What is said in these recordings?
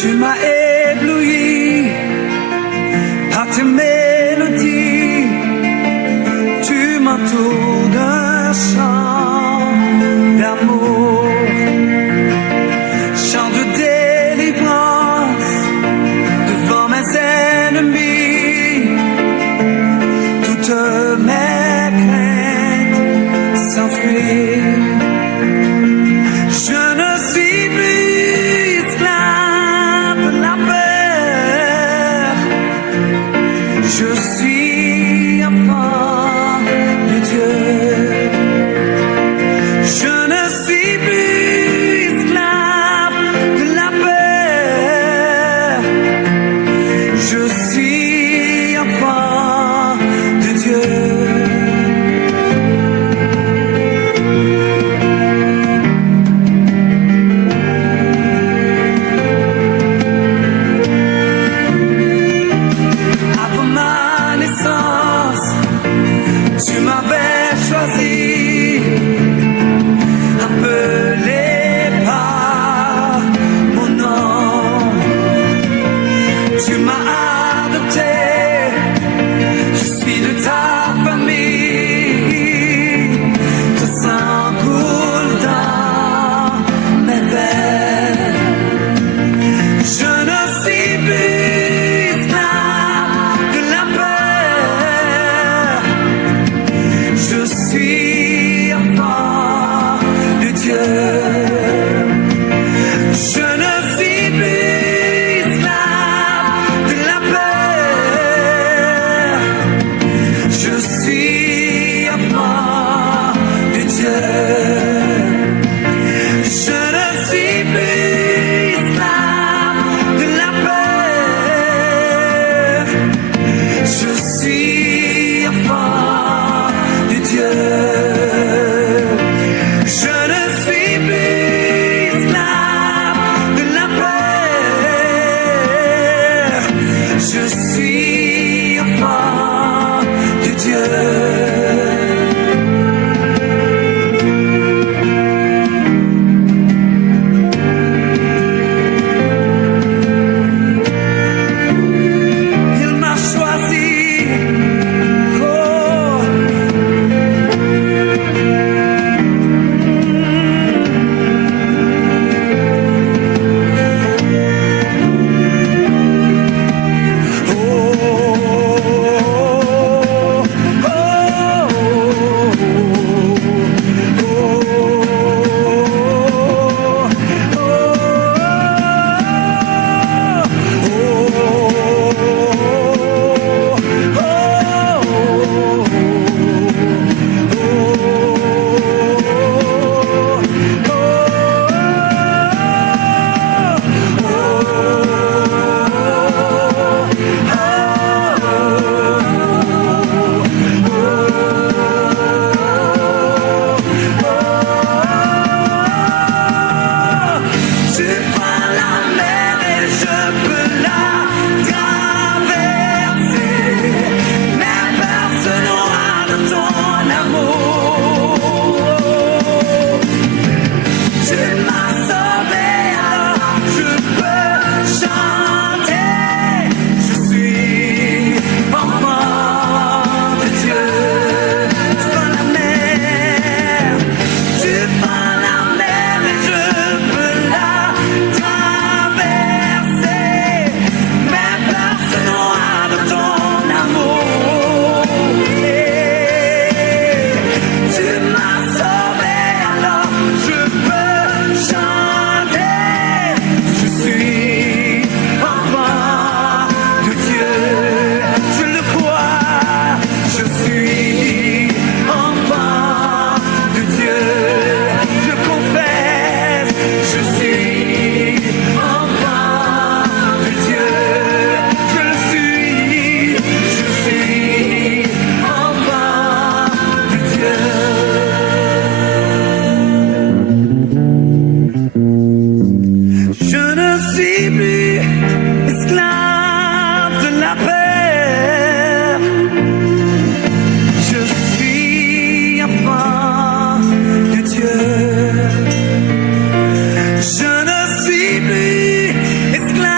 Tu m'as ébloui par tes mélodies, tu m'entoures d'un chant d'amour, chant de délivrance devant mes ennemis. Toutes mes craintes s'enfuient. Je ne suis plus esclave de la peur. Je suis enfant de Dieu. Je ne suis plus esclave de la peur. Je suis enfant de Dieu. Tu m'avais choisi, appelé par mon nom. Tu m'as adopté, je suis de ta famille. Ton sang coule dans mes veines. Je ne suis plus esclave de la peur. Je suis enfant de Dieu. Je ne suis plus esclave de la peur. Je suis enfant de Dieu. Je ne suis plus esclave de la peur. Je suis enfant de Dieu. Je ne suis plus esclave de la peur. Je suis enfant de Dieu. Il m'a choisi. Oh. Tu prends la mer et je peux la traverser. Mes peurs se noient de ton amour. Tu m'as sauvé, alors je peux chanter. Je suis enfant de Dieu. Tu prends la mer, tu prends la mer et je peux la traverser. Mes peurs se noient de ton amour. Tu m'as sauvé, alors je peux chanter. Je suis enfant de Dieu. Je le crois. Je suis enfant de Dieu. Je confesse. Je suis enfant de Dieu. Je le suis. Je suis enfant de Dieu. Je ne suis plus esclave de la peur. Je suis enfant de Dieu. Je ne suis plus esclave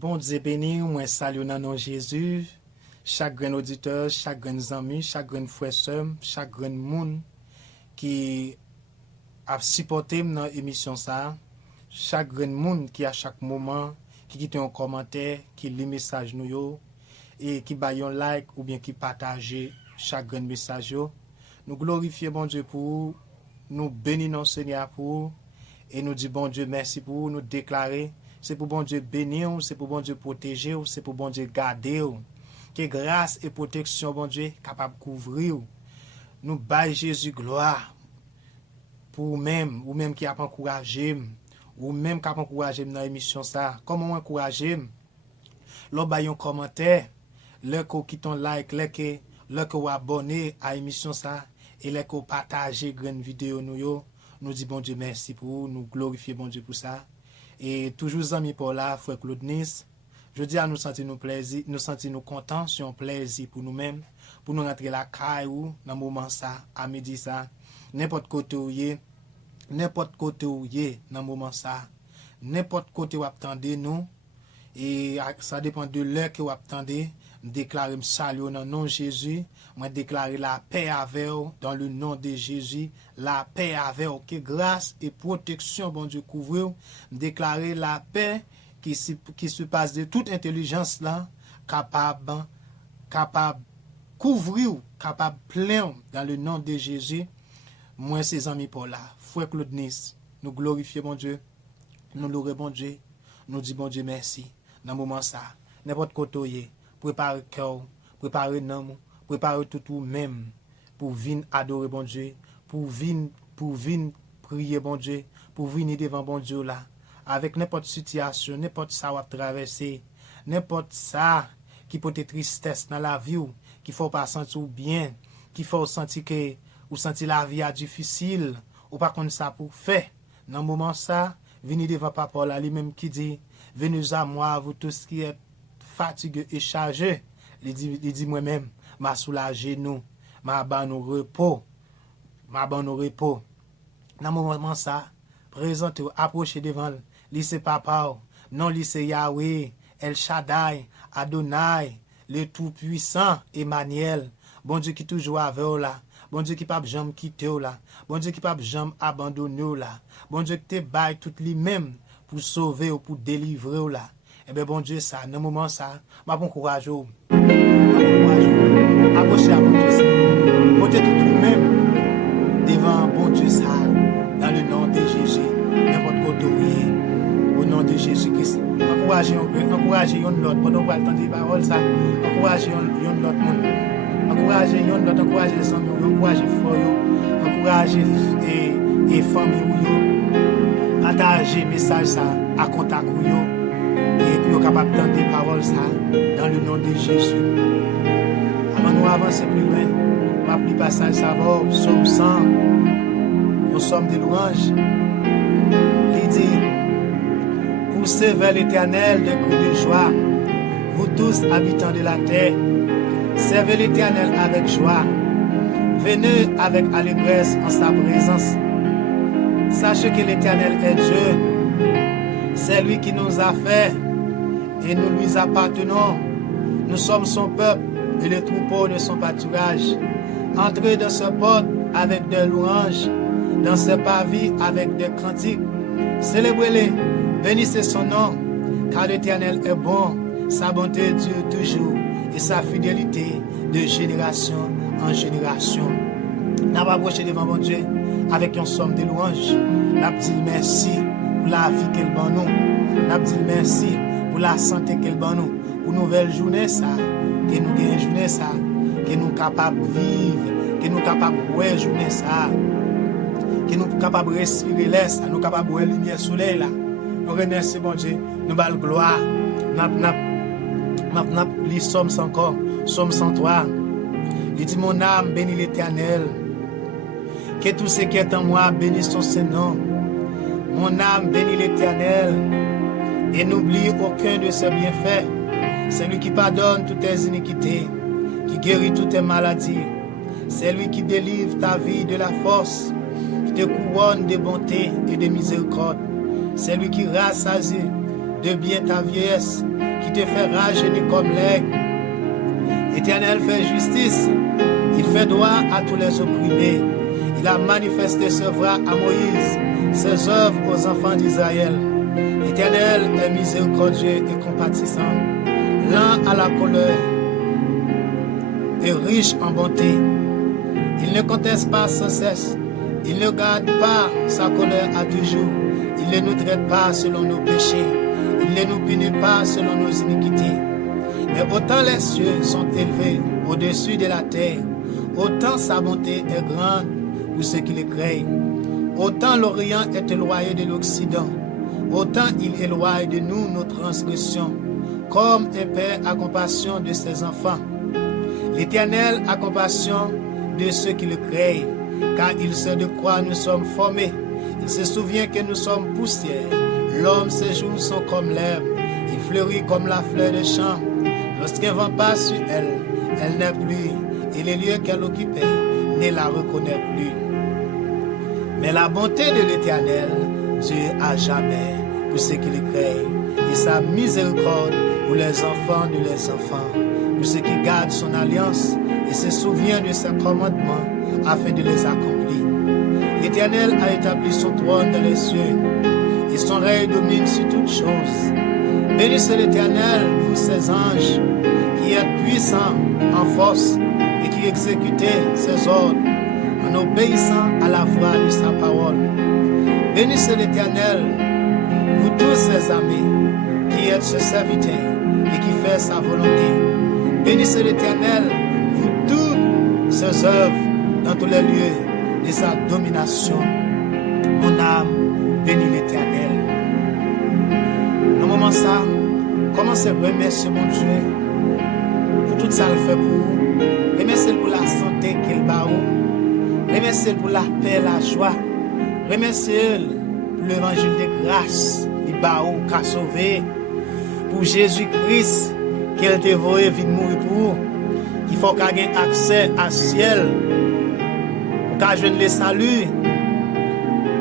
Bon Dieu béni, moi salue dans nom Jésus, chaque grand auditeur, chaque grand ami, chaque grand frère sœur, chaque grand monde qui a supporté dans l'émission ça, chaque grand monde qui à chaque moment qui quitte un commentaire, qui lit message nous yo et qui baille un like ou bien qui partage chaque grand message yo. Nous glorifions bon Dieu pour nous bénissons Seigneur pour et nous disons bon Dieu merci pour nous déclarer. C'est pour bon Dieu bénir, c'est pour bon Dieu protéger, c'est pour bon Dieu garder. Que grâce et protection, bon Dieu, capable de couvrir. Nous baillons Jésus gloire pour même, ou même qui a encouragé, ou même qui a encouragé dans l'émission ça. Comment encourager? L'on baille un commentaire, le qu'on quitte un like, le qu'on abonné à l'émission ça, et le qu'on partage grande vidéo nous dit bon Dieu merci pour nous glorifier bon Dieu pour ça. Et toujours amis pour là, frère Claude Nice, je dis à nous sentir nous plaisir, nous sentir nous contents, c'est un plaisir pour nous-mêmes, pour nous rentrer la caillou dans le moment ça, à midi ça, n'importe côté où y est, n'importe côté où y est dans le moment ça, n'importe côté où attendez nous, et ça dépend de l'heure que vous attendez, déclarer me salut dans le nom de Jésus, moi déclarer la paix avec vous dans le nom de Jésus, la paix avec vous, que grâce et protection bon Dieu couvre, déclarer la paix qui se passe de toute intelligence là, capable couvrir, capable plein dans le nom de Jésus. Moi ses amis pour là, frère Claude Nice, nous glorifions bon Dieu, nous louons bon Dieu, nous disons bon Dieu merci. Dans le moment ça, n'importe côté, préparez cœur, préparez nom, préparez tout même pour venir adorer bon Dieu, pour venir prier bon Dieu, pour venir devant bon Dieu là, avec n'importe situation, n'importe ça à traverser, n'importe ça qui peut être tristesse dans la vie, qui faut pas sentir bien, qui faut sentir que ou sentir la vie est difficile, ou pas comme ça pour faire. Dans le moment ça, venez devant papa là, lui-même qui dit venez à moi, vous tous qui êtes fatigués et chargés. Il dit moi-même, m'a soulagé nous, m'a ban nous repos. Dans le moment ça, présentez, approchez devant, lycée papa, non lycée Yahweh, El Shaddai, Adonai, le Tout-Puissant, Emmanuel, bon Dieu qui toujours avec vous là. Bon Dieu qui pas jamais quitter là. Bon Dieu qui pas jamais abandonner là. Bon Dieu qui te baille tout lui-même pour sauver ou pour délivrer là. Eh bien bon Dieu ça, dans le moment ça, m'a bon courage. Approchez à bon Dieu ça. Portez tout vous-même devant bon Dieu ça. Dans le nom de Jésus, n'importe côté au nom de Jésus-Christ. Encouragez un l'autre pendant qu'on entend des paroles ça. Encouragez un l'autre monde. Encouragez yon l'autre, encouragez les amis, encouragez les encouragez et famille, partagez message ça à contact et puis vous capable d'entendre des paroles ça dans le nom de Jésus. Avant nous avancer plus loin, on va plus passage ça va, psaume 100, nous sommes des louanges. Il dit, poussez vers l'Éternel de cris de joie, vous tous habitants de la terre. Servez l'Éternel avec joie. Venez avec allégresse en sa présence. Sachez que l'Éternel est Dieu. C'est lui qui nous a fait et nous lui appartenons. Nous sommes son peuple et les troupeaux de son pâturage. Entrez dans ce porte avec des louanges, dans ce parvis avec des cantiques. Célébrez-les, bénissez son nom, car l'Éternel est bon, sa bonté dure toujours et sa fidélité de génération en génération. N'a pas approché devant mon Dieu avec un somme de louanges. N'a dit merci pour la vie qu'elle donne nous. N'a dit merci pour la santé qu'elle donne nous. Pour nouvelle journée ça, que nous gagnons journée ça, que nous capables de vivre, que nous capables de voir journée ça, que nous capables de respirer l'air ça, nous capables de voir lumière soleil là. Nous remercions bon Dieu, nous bal gloire. Maintenant, les Psaume encore, Psaume 103. Il dit, mon âme bénit l'Éternel. Que tout ce qui est en moi bénisse son Saint-Nom. Mon âme bénit l'Éternel. Et n'oublie aucun de ses bienfaits. C'est lui qui pardonne toutes tes iniquités, qui guérit toutes tes maladies. C'est lui qui délivre ta vie de la force, qui te couronne de bonté et de miséricorde. C'est lui qui rassasie de bien ta vieillesse, qui te fait rajeunir comme l'aigle. L'Éternel fait justice, il fait droit à tous les opprimés. Il a manifesté ses bras à Moïse, ses œuvres aux enfants d'Israël. L'Éternel est miséricordieux et compatissant, lent à la colère et riche en bonté. Il ne conteste pas sans cesse, il ne garde pas sa colère à toujours. Il ne nous traite pas selon nos péchés, il ne nous punit pas selon nos iniquités. Mais autant les cieux sont élevés au-dessus de la terre, autant sa bonté est grande pour ceux qui le craignent. Autant l'Orient est éloigné de l'Occident, autant il éloigne de nous nos transgressions, comme un père a compassion de ses enfants. L'Éternel a compassion de ceux qui le craignent, car il sait de quoi nous sommes formés. Il se souvient que nous sommes poussière. L'homme, ses jours sont comme l'herbe, il fleurit comme la fleur des champs. Lorsqu'un vent passe sur elle, elle n'est plus, et les lieux qu'elle occupait ne la reconnaît plus. Mais la bonté de l'Éternel dure à jamais pour ceux qui le craignent, et sa miséricorde pour les enfants de leurs enfants, pour ceux qui gardent son alliance et se souviennent de ses commandements afin de les accomplir. L'Éternel a établi son trône dans les cieux, et son règne domine sur toutes choses. Bénissez l'Éternel, vous ses anges, qui êtes puissants en force et qui exécutez ses ordres en obéissant à la voix de sa parole. Bénissez l'Éternel, vous tous ses amis, qui êtes ses serviteurs et qui fait sa volonté. Bénissez l'Éternel, vous toutes ses œuvres dans tous les lieux de sa domination. Mon âme bénit l'Éternel. Dans le moment ça, commencez à remercier mon Dieu pour tout ça le fait pour vous. Remerciez pour la santé qu'il bat vous. Remerciez pour la paix, la joie. Remerciez pour l'évangile de grâce, il bat vous, qu'a sauvé. Pour Jésus-Christ, qu'il te voyait venir mourir pour vous. Il faut qu'il ait accès à ciel. Pour qu'il joigne le salut.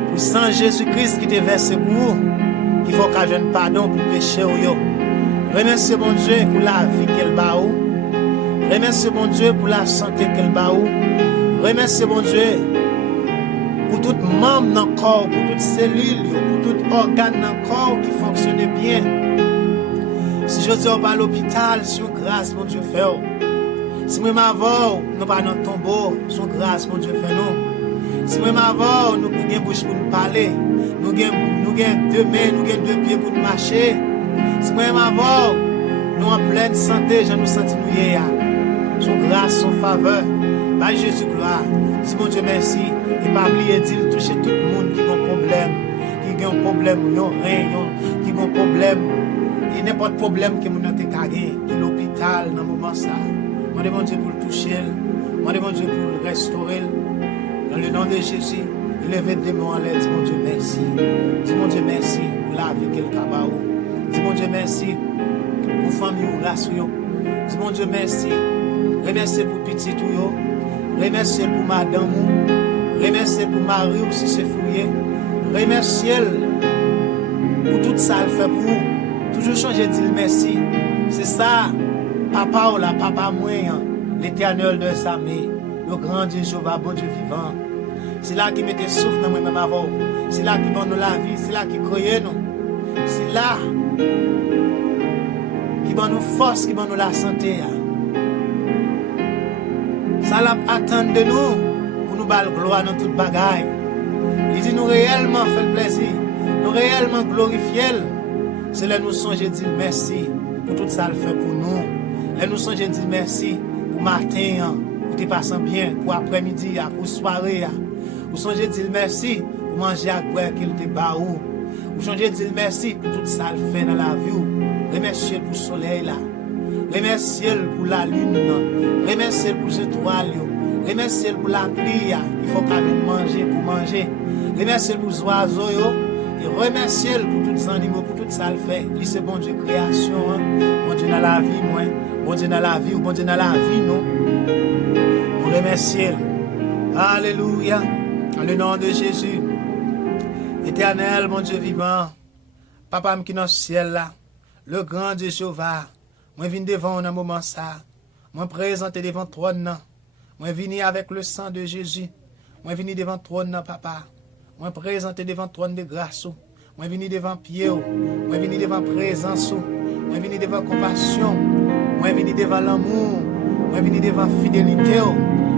Pour sang Jésus-Christ qui te verse pour vous. Il faut qu'il joigne pardon pour péché. Remerciez mon Dieu pour la vie qu'elle bat vous. Remerciez mon Dieu pour la santé qu'elle bat vous. Remerciez mon Dieu pour tout membre dans le corps, pour toute cellule, pour tout organe dans le corps qui fonctionne bien. Si je dis on va à l'hôpital, c'est une grâce, mon Dieu fait. Si moi m'avons, nous pas dans le tombeau, c'est une grâce, mon Dieu fait nous. Si moi m'avons, nous avons bouche pour nous parler, nous avons deux mains, nous avons deux pieds pour nous marcher. Si moi m'avons, nous en pleine santé, je nous sens nous hier. Son grâce, son faveur. Bah Jésus gloire. Si mon Dieu merci. Et pas oublier de dire toucher tout le monde qui a un problème. Qui a un problème, qui a un rein, qui a un problème. Et n'importe problème que nous avons gagné. Qui est l'hôpital dans le moment ça. Moi demande Dieu pour le toucher. Moi demande Dieu pour le restaurer. Dans le nom de Jésus. Élevez des mots en l'air. Dis mon Dieu merci. Dis mon Dieu merci pour la vie qu'elle a. Dis mon Dieu merci pour famille ou race. Dis mon Dieu merci. Remerciez pour petit tout. Remerciez pour madame. Remerciez pour Marie ou si c'est fouillé. Remerciez pour tout ça elle fait pour vous. Toujours changer de dire merci. C'est ça, papa ou la papa moyen, l'Éternel de sa armée, le grand Dieu Jéhovah, bon Dieu vivant. C'est là qui mettait souffle dans moi-même avant. C'est là qui donne nous la vie. C'est là qui croyait nous. C'est là qui donne nous force, qui donne nous la santé. Ça l'a attend de nous pour nous battre gloire dans toute bagaille. Il dit nous réellement fait le plaisir, nous réellement glorifier. C'est là nous songe dire merci pour tout ça le fait pour nous. Là nous songe dire merci pour matin, pour te passer bien, pour après-midi, pour soirée. Vous songez dire merci pour manger à boire qu'il te bat ou. Vous songez dire merci pour tout ça le fait dans la vie. Remerciez pour le soleil là. Remerciez pour la lune, remerciez pour les étoiles, remerciez pour la pluie, il faut qu'elle manger pour manger. Remerciez pour les oiseaux, et remerciez pour tous les animaux, pour tout ça le fait. Il c'est bon Dieu création, bon Dieu dans la vie, moi, bon Dieu dans la vie, ou bon Dieu dans la vie, nous. Vous remerciez. Alléluia, dans le nom de Jésus. Éternel, mon Dieu vivant, Papa qui est dans le ciel là. le grand Dieu Jéhovah, moi viens devant un moment ça, moi présenter devant trône, moi venir avec le sang de Jésus, moi venir devant trône papa, moi présenter devant trône de grâce, moi venir devant pied, moi venir devant présence, moi venir devant compassion, moi venir devant l'amour, moi venir devant fidélité,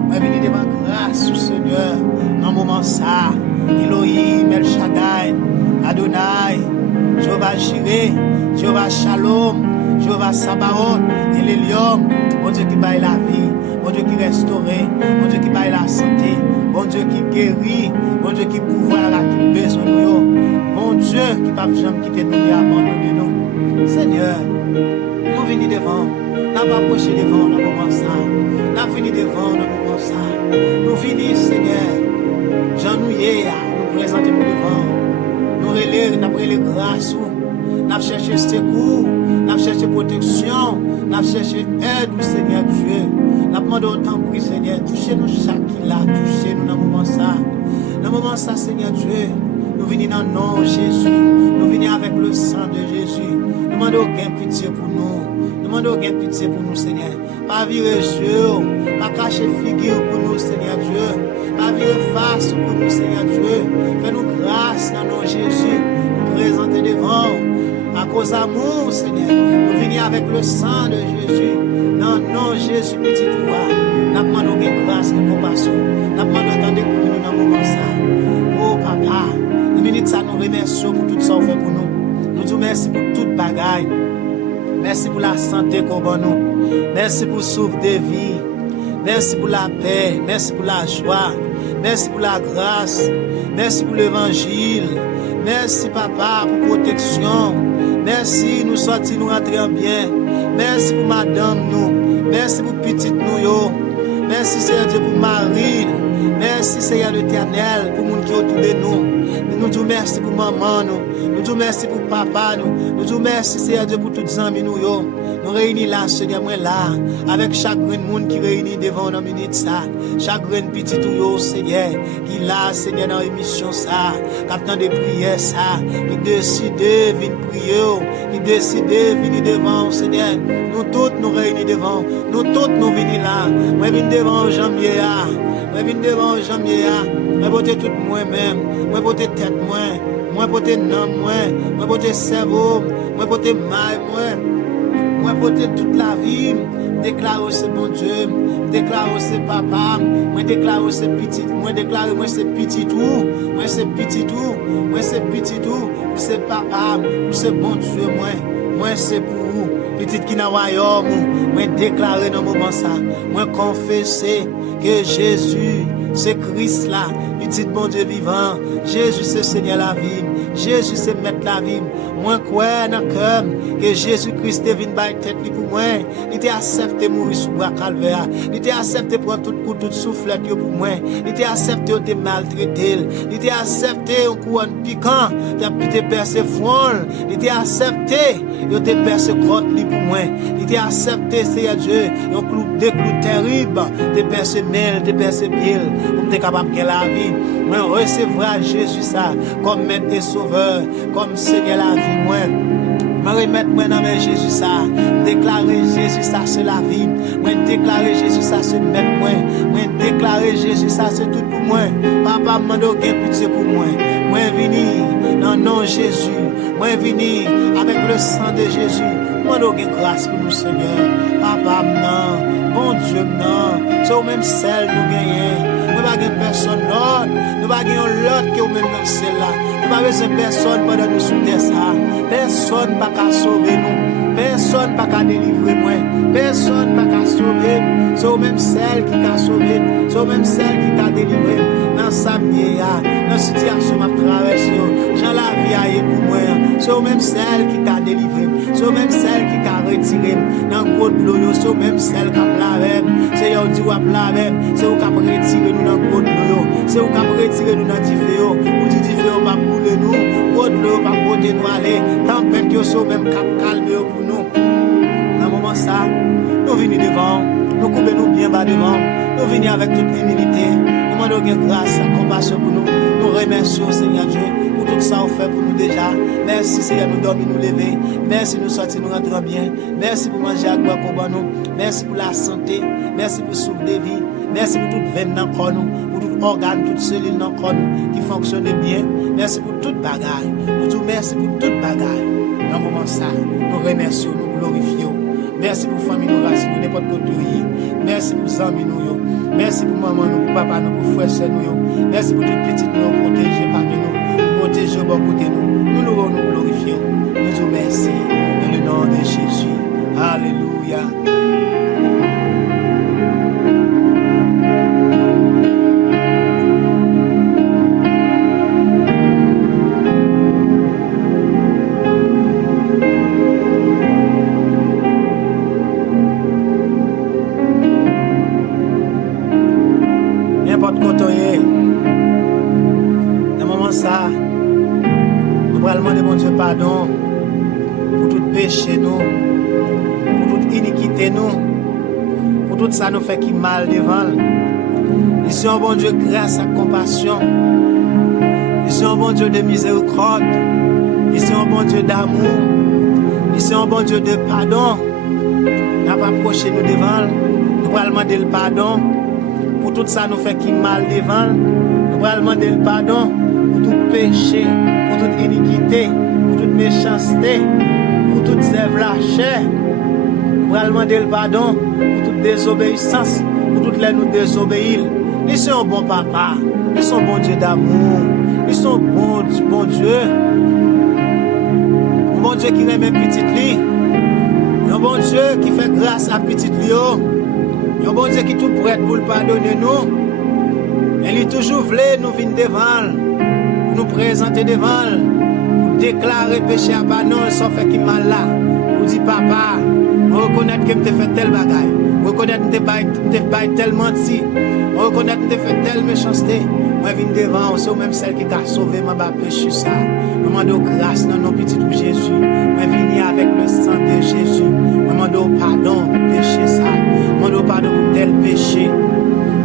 moi venir devant grâce Seigneur, dans moment ça, Elohim, El Shaddai, Adonai, Jéhovah Jireh, Jéhovah Shalom, Jéhovah Sabaoth, Eliom, bon Dieu qui baille la vie, bon Dieu qui restaure, bon Dieu qui baille la santé, bon Dieu qui guérit, bon Dieu qui pourvoit la tout besoin de nous, bon Dieu qui ne peut jamais quitter nous et abandonner nous. Seigneur, nous venons devant, nous pas approché devant dans le moment ça, nous venons devant dans le moment ça, nous venons Seigneur, Jean nous nous présenter nous devant, nous relève, nous prenons les grâces. Nous avons cherché secours, nous avons cherché protection, nous avons cherché aide au Seigneur Dieu. Nous avons demandé autant pour Seigneur, touchez-nous chaque là, touchez-nous dans le moment ça. Dans le moment ça, Seigneur Dieu, nous venons dans le nom de Jésus, nous venons avec le sang de Jésus. Nous demandons aucun pitié pour nous, nous demandons aucun pitié pour nous, Seigneur. Pas virer yeux, pas cacher figure pour nous, Seigneur Dieu. Pas virer face pour nous, Seigneur Dieu. Fais-nous grâce dans le nom de Jésus, nous présenter devant. À cause d'amour, Seigneur, nous venons avec le sang de Jésus. Non, non, Jésus, petit roi. Nous demandons grâce et compassion. Nous demandons tant de nous dans le moment ça. Oh, papa, nous venons ça, nous remercions pour tout ça que vous faites pour nous. Nous disons merci pour toute bagaille. Merci pour la santé qu'on donne nous. Merci pour le souffle de vie. Merci pour la paix. Merci pour la joie. Merci pour la grâce. Merci pour l'évangile. Merci, papa, pour protection. Merci, nous sortis, nous rentrons bien. Merci pour madame, nous. Merci pour petite nous, yo. Merci, Seigneur Dieu, pour Marie. Merci, Seigneur l'Éternel, pour monde qui est autour de nous. Nous disons merci pour maman, nous. Nous disons merci pour papa, nous. Nous disons merci, Seigneur Dieu, pour tous les amis, nous, yo. Nous réunis là, Seigneur, moi là, avec chaque monde qui réunit devant nos minutes, ça. Chaque petit tout, Seigneur, qui là, Seigneur, dans l'émission, ça. Captant de prières, ça. Qui décide de venir prier, qui décide de venir devant, Seigneur. Nous tous nous réunis devant. Nous tous nous venons là. Moi, je viens devant janvier, moi, je viens devant janvier, moi, je tout moi-même. Moi, je tête, moi, je nom, moi, je cerveau, moi, je maille, moi, je toute la vie. Déclare ce bon Dieu, déclare ce papa, moi déclare ce petit, moi déclare moi c'est petit tout, moi c'est petit tout, moi c'est petit tout, c'est papa, c'est bon Dieu, moi c'est pour vous, petit qui dans royaume, moi déclarer dans moment ça, moi confesser que Jésus c'est Christ là, petit bon Dieu vivant, Jésus c'est Seigneur la vie, Jésus c'est maître la vie, moi croire dans cœur que Jésus Christ est venu bailler tête pour moi, il t'a accepté mourir sous bois calvaire, il t'a accepté prendre tout coup tout souffle pour moi, il t'a accepté te maltraiter, il t'a accepté un coup en piquant, t'a pité percer front, il t'a accepté, il t'a percer crotte pour moi, il t'a accepté Seigneur Dieu, un clou des clous terribles, te percer mail, te percer pied, pour te capable de la vie, moi recevra Jésus ça comme maître et sauveur, comme Seigneur la vie moi. Moi remettre moi dans mes Jésus ça, déclarer Jésus ça c'est la vie, moi déclarer Jésus ça c'est mettre moi déclarer Jésus ça c'est tout pour moi. Papa m'a donné pitié pour moi. Moi vini dans le nom de Jésus, moi vini avec le sang de Jésus. Moi donne grâce pour nous Seigneur. Papa non, bon Dieu non, c'est au même celle nous gagnons. Nous pas gagne personne l'autre, nous pas gagne l'autre qui au même dans celle-là. Nous pas besoin personne pendant nous sous terre ça. Personne pas qu'à sauver nous, personne pas qu'à délivrer moi, personne pas qu'à sauver. C'est au même celle qui t'a sauvé, c'est au même celle qui t'a délivré. Dans sa vie, dans la situation m'a traversé, j'en la vie aille pour moi. C'est au même celle qui t'a délivré, c'est au même celle qui t'a retiré. Dans le gros de l'eau, c'est au même celle qui a plavé. C'est au dit ou a plavé, c'est au qui a retiré nous dans le gros de l'eau, c'est au qui a retiré nous dans le différent. Ou dit différent pas couler nous, gros de l'eau pas côté nous aller. Tempête yo c'est au même cap calme pour nous. Dans le moment ça, nous venons devant, nous coupons nous bien bas devant, nous venons avec toute humilité. Nous demandons grâce, compassion pour nous. Nous remercions Seigneur Dieu. pour tout ça, on fait pour nous déjà. Merci, Seigneur, nous dormir, nous lever. Merci, nous sortir, nous rentrer bien. Merci pour manger à boire pour nous. Merci pour la santé. Merci pour souffle de vie. Merci pour toute veine dans le corps, pour tout organe, toute cellule dans le corps qui fonctionne bien. Merci pour toute bagaille. Nous disons merci pour toute bagaille. Dans le moment ça, nous remercions, nous glorifions. Merci pour famille, nous racines, nous n'importe côté. Merci pour les amis, nous. Merci pour maman, nous, pour papa, nous, pour frères, nous. Merci pour toutes petites nous protéger parmi nous. Pour protéger au bon côté nous. Nous nous glorifions. Nous disons merci. Dans le nom de Jésus. Alléluia. N'importe quoi, dans le moment ça, nous allons demander bon Dieu pardon pour tout péché nous, pour toute iniquité nous, pour tout ça nous fait qui mal devant. Ici un bon Dieu grâce à compassion. Ici un bon Dieu de miséricorde. Ici un bon Dieu d'amour. Ici un bon Dieu de pardon. N'a pas approché nous devant. Nous allons demander le pardon. Pour tout ça nous fait qui mal devant, nous allons demander le pardon pour tout péché, pour toute iniquité, pour toute méchanceté, pour toute sève la chair. Nous allons demander le pardon pour toute désobéissance, pour toutes les nous désobéir. Ils sont bon papa, ils sont bon Dieu d'amour, ils sont bon Dieu. Un bon Dieu qui aime petite lit, un bon Dieu qui fait grâce à petite lit. Un bon Dieu qui est tout prêt pour le pardonner nous. Mais il toujours voulu nous venir devant, pour nous présenter devant, pour déclarer péché à pas non, sans faire qui mal là. Pour dire papa, on reconnaît que je fait tel bagaille, on reconnaît que je fait tel menti, on reconnaît que je fait telle méchanceté. Moi je viens devant, c'est même celle qui a sauvé ma péché ça. Je demande grâce dans nos petits tout Jésus. Moi je viens avec le sang de Jésus. Je demande pardon pour péché ça. Je demande pardon pour tel péché.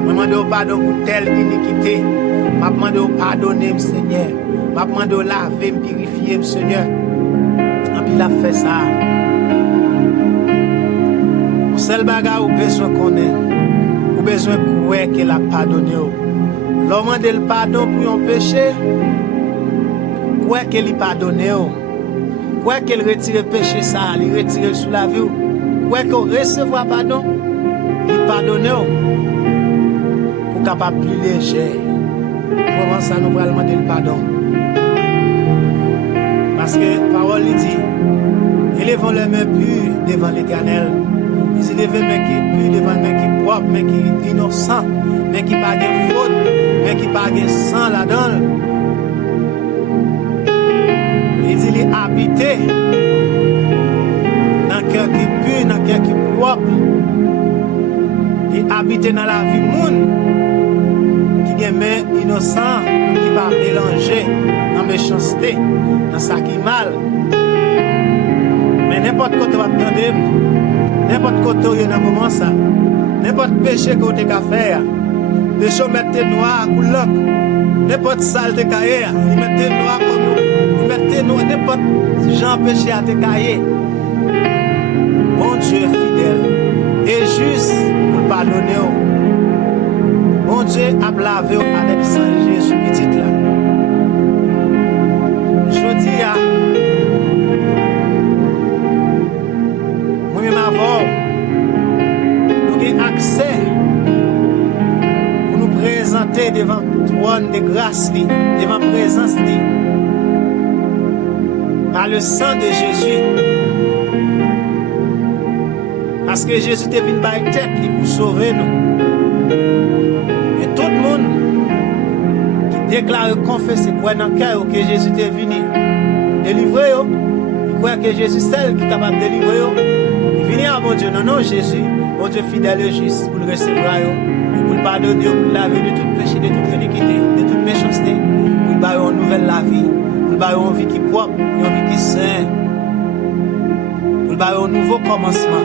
Je demande pardon pour telle iniquité. Je demande pardonner, Seigneur. Je demande laver, me purifier, Seigneur. Et puis il a fait ça. Le seul bagage où besoin qu'on est, ou besoin de croire qu'il a pardonné. L'homme demande le pardon pour un péché. Croire qu'il a pardonné. Croire qu'il retire le péché ça, il retire sous la vie. Croire qu'il recevoir pardon, il pardonne. Pour capable plus léger. Comment ça nous allons demander le pardon? Parce que la parole dit, élevons les mains pures devant l'Éternel. Ils élèvent les mains qui pures devant les mains qui propres, mais qui innocents, mais qui pas de faute, mais qui pas de sang là-dedans. Il dit, il est habité dans le cœur qui pur, dans le cœur qui propre. Il est habité dans la vie monde qui est main innocent, qui pas mélanger dans la méchanceté, dans ça qui est mal. Mais n'importe quoi tu vas attendre, n'importe quoi tu es dans le moment ça, n'importe péché que tu as fait, péché mettre noir ou l'autre, n'importe sale de cahier, il mettait noir comme nous, il mettait noir, n'importe genre péché à te cahier. Bon Dieu fidèle et juste pour pardonner. Bon Dieu a lavé avec sang Jésus petit là. Je dis à moi-même avant, nous avons accès pour nous présenter devant le trône de grâce, devant la présence par le sang de Jésus. Parce que Jésus est venu par tête pour sauver nous. Et tout le monde qui déclare, confesse, croit dans le cœur que Jésus est venu délivrer, il croit que Jésus est celle qui est capable de délivrer. Il vient à mon Dieu, non, Jésus, mon Dieu fidèle et juste, pour le recevoir, pour le pardonner, pour le laver de tout péché, de toute iniquité, de toute méchanceté, pour le bailler une nouvelle la vie, pour le bailler une vie qui est propre, une vie qui est saine, pour le bailler un nouveau commencement.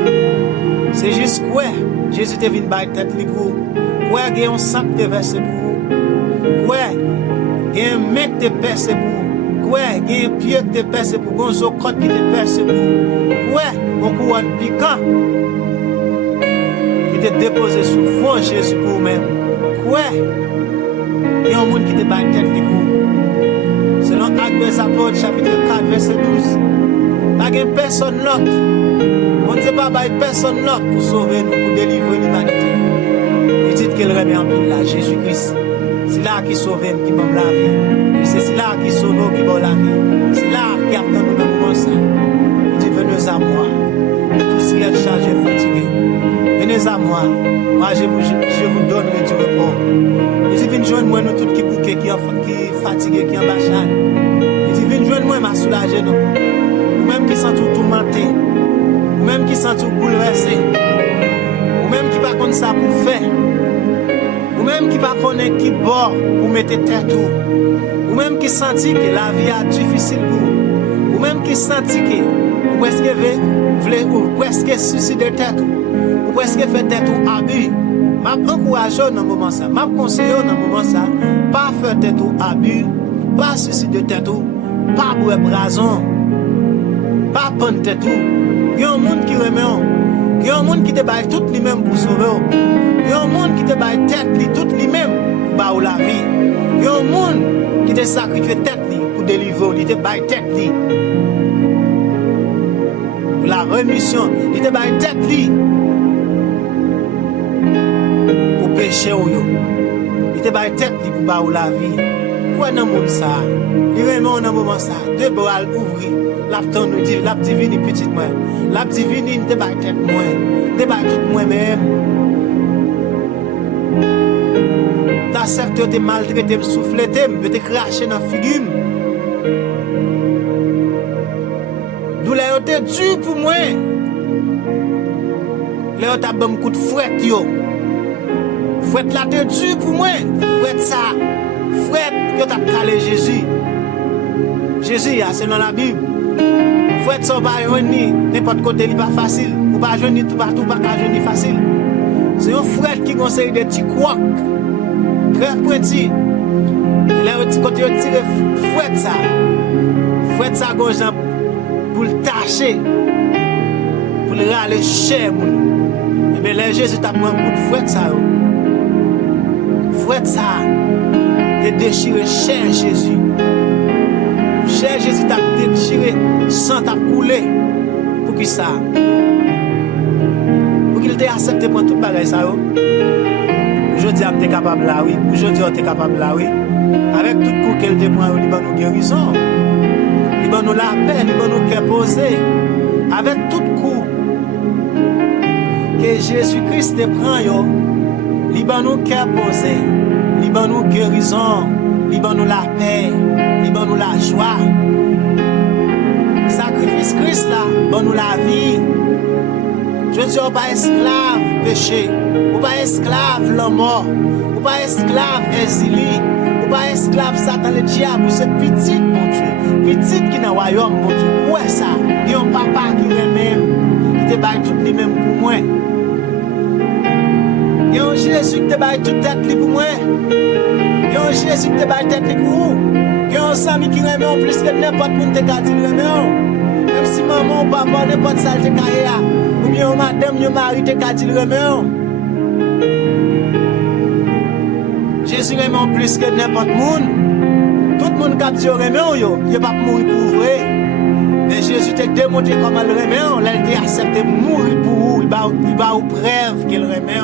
C'est juste quoi Jésus te vient par tête pour quoi il y a un sang de versé pour quoi il y a un mec de percé pour Ouais, il y a un pied qui te percé pour gonzo côte qui te percé pour. Ouais, mon couronne piquant qui te déposé sous fond Jésus pour vous-même. Ouais, il y a un monde qui te bat tête de vous. Selon Actes des Apôtres, chapitre 4, verset 12. Pas de personne l'autre. On ne sait pas personne l'autre pour sauver nous, pour délivrer l'humanité. Il dit qu'il remet en pile là, Jésus-Christ. C'est là qui sauve, qui donne la vie. Et c'est là qui sauve, qui donne la vie. C'est là qui attend nous dans le moment ça. Il dit, venez à moi. Et tous qui êtes chargés, fatigués. Venez à moi. Moi, je vous donnerai du repos. Il dit, venez joindre moi, nous tous qui bouquet, qui fatigués, qui en bachal. Il dit, venez joindre moi, m'a soulagé nous. Ou même qui sont tout tourmentés. Ou même qui sont tout bouleversés. Ou même qui pas comme ça pour faire. Ou même qui pas connaît qui bord pour mettre tête ou même qui sentit que la vie est difficile pour ou même qui sentit que ou presque veut ou presque suicider tête ou presque fait tête ou abus m'a encourager dans moment ça m'a conseiller dans moment ça pas faire tête ou abus pas suicider tête ou pas boire brason pas prendre tête ou il y a un monde qui remet il y a un monde qui te baille tout lui-même pour sauver. Il y a un monde qui te baille tête tout lui-même pour la vie. Il y a un monde qui te sacrifie tête pour délivrer. Il te baille tête pour la remission. Il te baille tête pour pécher. Il te baille tête pour la vie. Quoi dans le monde ça? Il remet dans le moment ça. Deux bras ouvrés. L'apton nous dit, l'ap divine petite moi. L'ap divine te baille tête moi. Te baille tout moi-même. T'acceptes te maltraiter, me souffler, me te cracher dans la figure. Douleur te dur pour moi. Là t'as bon coup de fouet yo. Fouet là te dur pour moi. Fouet ça. Fouet que t'as calé Jésus. Jésus c'est dans la Bible. Fouet ça pas joindre n'importe côté il pas facile. Ou pas joindre tout partout pas joindre facile. C'est un fouet qui conseille des petits couacs. Très pointu. Là côté tirer fouet ça. Fouet ça gauche pour le tâcher. Pour le râler cher moun. Mais là Jésus t'a pris un coup de fouet ça. Fouet ça. Et déchirer cher Jésus. Cher Jésus t'a déchiré, sang t'a coulé. Pour qui ça? Pour qu'il t'ait accepté pour tout pareil ça. Aujourd'hui, on est capable là, oui. Aujourd'hui, on est capable là, oui. Avec tout coup qu'elle te prend, il va nous guérison. Il va nous la paix, il va nous cœur posé. Avec tout coup que Jésus-Christ te prend, il va nous cœur posé. Il va nous guérison. Il va nous la paix. Il va nous la joie. Sacrifice Christ là, il va nous la vie. Je dis, on n'est pas esclave péché, on n'est pas esclave la mort, on n'est pas esclave exilé, on n'est pas esclave Satan le diable, c'est petit mon Dieu, petit qui est dans le royaume mon Dieu. Ouais ça, il y a un papa qui est même, qui te baille tout lui même pour moi. Il y a un Jésus qui te baille toute tête pour moi. Il y a un Jésus qui te baille tête pour vous. Il y a un Samy qui remet en plus que n'importe qui te dit remet. Même si maman ou papa n'importe ça te caille. Ou bien madame, ou mari te ka di le remet. Jésus remet en plus que n'importe monde. Tout le monde qui a dit remet, il va pas mourir pour vrai. Mais Jésus t'a démontré comment le remet. Là, il t'a accepté mourir pour vous. Il va au preuve qu'il remet.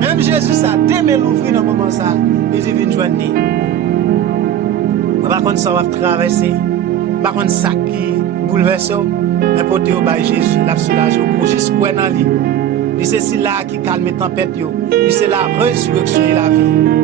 Même Jésus, ça démé l'ouvrir dans le moment ça. Il dit, viens joindre. Par contre, ça va traverser. Par contre, ça qui bouleverse. Mais pour te obéir Jésus, la soulage pour jusqu'à dans lui. C'est là qui calme les tempêtes. C'est la résurrection et la vie.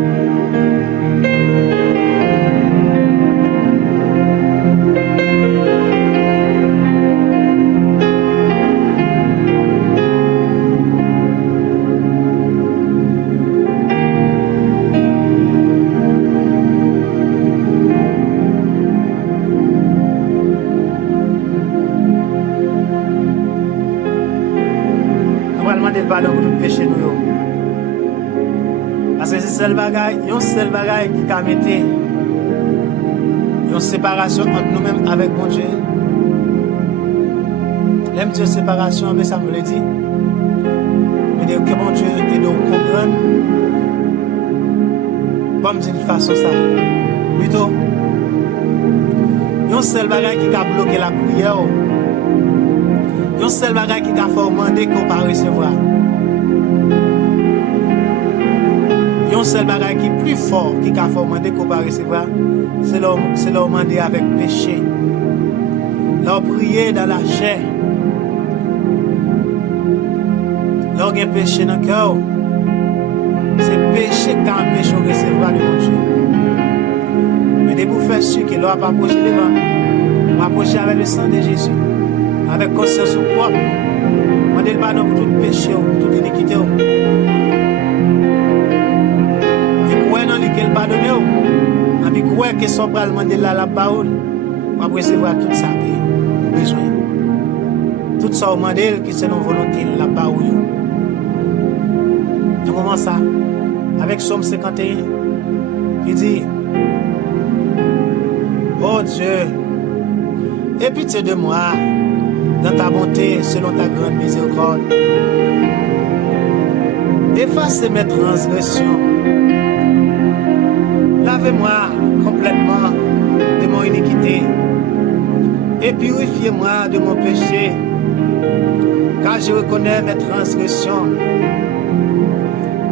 Pardon pour tout péché nous. Parce que c'est seul bagaille, yon seul bagaille qui a metté Une séparation entre nous-mêmes avec bon Dieu. L'aime Dieu séparation, mais ça me le dit. Mais dire que bon Dieu et de comprendre. Pas me dire de façon ça. Plutôt, il y a un seul bagage qui a bloqué la prière. Il y a un seul bagage qui a fait demander qu'on ne pas recevoir. Il y a un seul bagage qui est plus fort qui a fait demander qu'on ne pas recevoir. C'est leur demander avec péché. Leur prier dans la chair. Leur péché dans le cœur. C'est péché qui empêche de recevoir de mon Dieu. Mais dès pour faire sûr que l'on pas approché devant, on approcher avec le sang de Jésus, avec conscience propre, on ne pardon pour tout péché, pour toute iniquité. Et croire dans lui qu'elle pardonne, et croire que son bras demande là la parole, on va recevoir tout ça que besoin. Tout ça on demande qui c'est nos volonté la parole. Donc comment ça? Avec Somme 51, qui dit, oh Dieu, aie pitié de moi, dans ta bonté, selon ta grande miséricorde. Efface mes transgressions. Lavez-moi complètement de mon iniquité et purifiez-moi de mon péché, car je reconnais mes transgressions.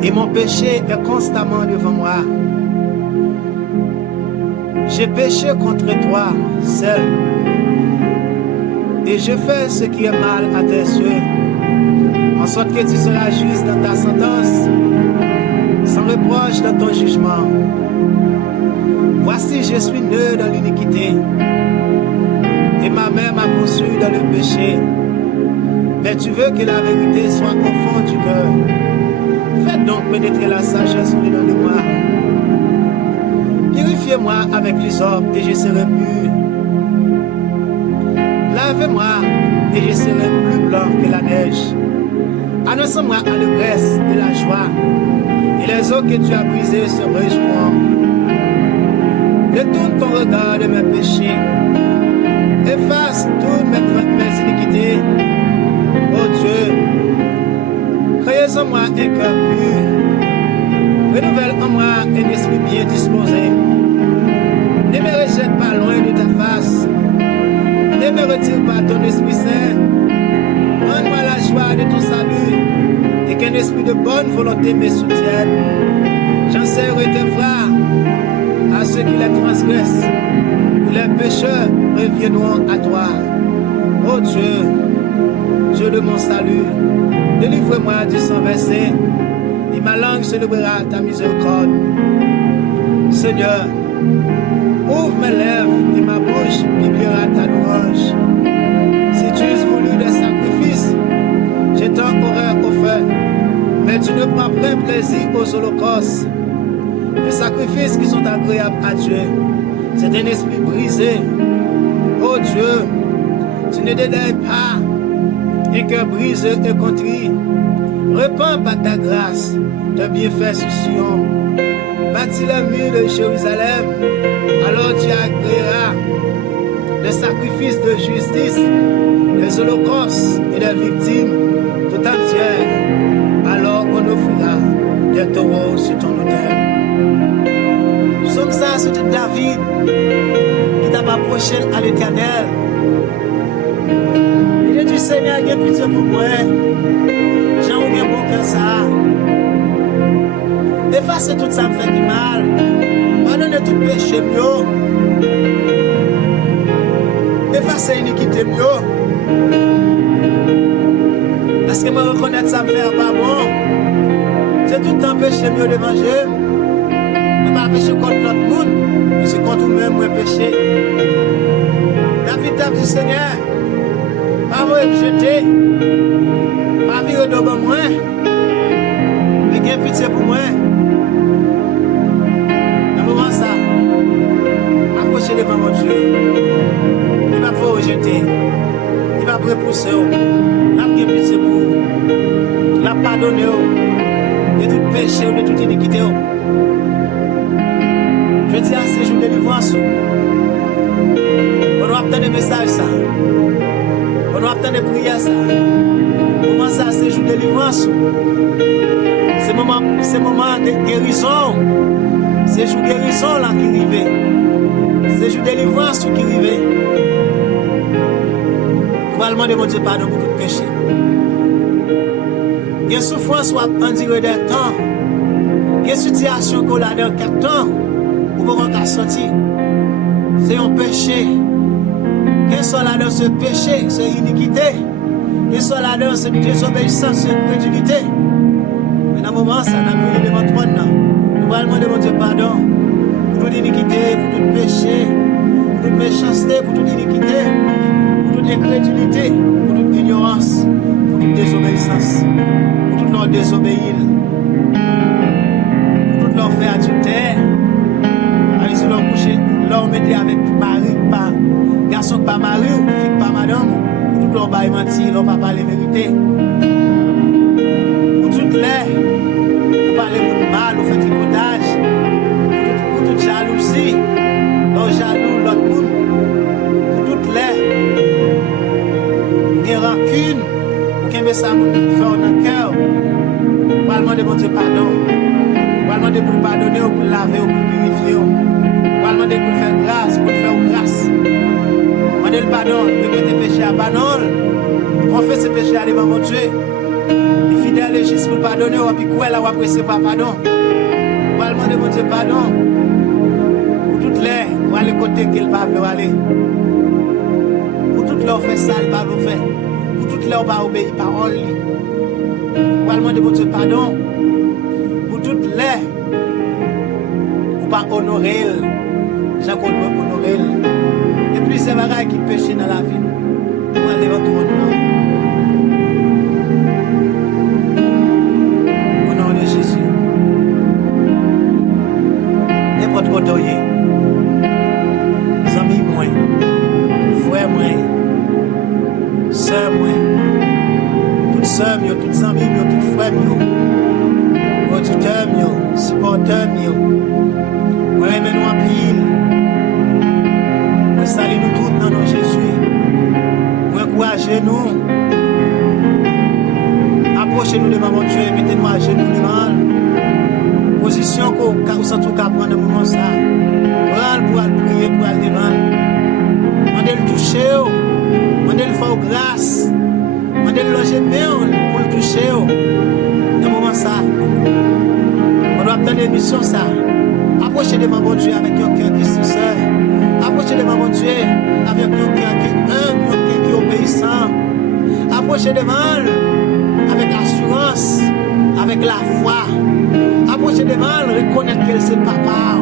Et mon péché est constamment devant moi. J'ai péché contre toi, seul. Et je fais ce qui est mal à tes yeux, en sorte que tu seras juste dans ta sentence, sans reproche dans ton jugement. Voici, je suis né dans l'iniquité, et ma mère m'a conçu dans le péché. Mais tu veux que la vérité soit au fond du cœur. Faites donc pénétrer la sagesse au-dedans de moi. Purifiez-moi avec l'hysope et je serai pur. Lavez-moi et je serai plus blanc que la neige. Annonce-moi à l'allégresse de la joie, et les eaux que tu as brisées se réjouiront. Détourne ton regard de mes péchés. Efface toutes mes iniquités. Oh Dieu, créez en moi un cœur pur. Renouvelle en moi un esprit bien disposé. Ne me rejette pas loin de ta face. Ne me retire pas ton esprit saint. Rends-moi la joie de ton salut et qu'un esprit de bonne volonté me soutienne. J'enseignerai tes frères à ceux qui les transgressent. Les pécheurs reviendront à toi. Oh Dieu, Dieu de mon salut, délivre-moi du sang versé, et ma langue célébrera ta miséricorde. Seigneur, ouvre mes lèvres et ma bouche publiera ta louange. Si tu as voulu des sacrifices, je t'en aurais offert, mais tu ne prends pas plaisir aux holocaustes. Les sacrifices qui sont agréables à Dieu, c'est un esprit brisé. Oh Dieu, tu ne dédaignes pas un cœur brisé et contrit. Répands par ta grâce de bienfaits sur Sion. Bâtis les murs de Jérusalem, alors tu agréeras les sacrifices de justice, les holocaustes et les victimes tout entières. Alors on offrira des taureaux sur ton autel. Comme ça, c'était David qui t'a approché à l'Éternel. Il a dit, Seigneur, il y a pitié pour moi. J'ai un bon cœur ça. Efface tout ça me fait du mal. Pardonne tout péché mieux. Efface l'iniquité mieux. Parce que me reconnaître ça me fait pas bon. C'est tout le temps péché mieux devant Dieu. Pas péché contre l'autre monde, mais c'est contre nous-mêmes moi péché. David t'a dit Seigneur, pas moi jeter, pas vivre devant moi, mais qu'il y ait pitié pour moi. Dans le moment ça, approchez devant mon Dieu. Il va pas rejeter, il va repousser, il va bien pitié pour vous, il va pardonner de tout péché ou de toute iniquité. Je dis à ces jours de délivrance, attendre le message ça. On va attendre prière ça. Moment ça c'est jour de délivrance. C'est moment de guérison. C'est jour de guérison là qui arrive. C'est jour de délivrance qui arrive. On va demander mon Dieu pardon pour tout péché. Il y a souffrance en durée des temps. Il y a situation qu'on a dans 4 ans. Ou pour qu'on sortir. C'est un péché. Quel soit là dans ce péché, c'est iniquité. Quel soit là dans cette désobéissance, cette crédulité. Mais dans le moment, ça n'a pas devant toi. Nous allons demander mon Dieu pardon pour toute iniquité, pour tout péché, pour toute méchanceté, pour toute iniquité, pour toute incrédulité, pour toute ignorance, pour toute désobéissance, pour tout leur désobéir, pour tout leur faire adultère. Allez-y, leur coucher, leur mettez avec mari, pas garçon, pas mari, ou fille, pas madame, pour tout leur bail mentir, leur pas parler vérité. Pour toutes les, pour parler de mal, ou faire tricotage, pour toute jalousie, leur jaloux, l'autre monde, pour toutes les, des rancunes, pour qu'un ça faire dans le cœur, pour demander mon Dieu pardon, pour demander pour pardonner, ou pour laver, ou pour purifier, pour demander pour faire grâce, pour faire grâce. Demandez le pardon, répétez péché à pardon. Confessez ces péchés devant mon Dieu. Il est fidèle et juste pour pardonner, ou puis quoi là, ou après c'est pas pardon. Vous allez demander mon Dieu pardon. Pour toutes les, ou aller côté qu'il va aller. Pour toutes les, on fait ça, il va le faire. Pour toutes les, on va obéir parole. Vous allez demander mon Dieu pardon. Pour toutes les, on va honorer. Jean qu'on doit honorer. Et puis c'est vrai qui péché dans la vie. Nous allons devant tout le monde. Au nom de Jésus. N'importe quoi d'oyer. Amis moi, frère moi, soeur moi, toutes soeurs, toutes amis, toutes frères, auditeurs, supporters, moi aimez nous en pile. Moi salut nous tous dans nos Jésus. Moi encouragez nous. Approchez-nous devant mon Dieu, mettez-nous à genoux devant. Position qu'on s'en tout qu'à prendre un moment ça. Pour aller prier, pour aller devant. Mandez le toucher, mandez le faire grâce, mandez le loger bien pour le toucher. Dans un moment ça, on doit attendre l'émission ça. Approchez devant mon Dieu avec un cœur qui est sincère. Approchez devant mon Dieu avec un cœur qui est humble, un cœur qui est obéissant. Approchez devant avec assurance, avec la foi. Approchez devant, reconnaître que c'est papa.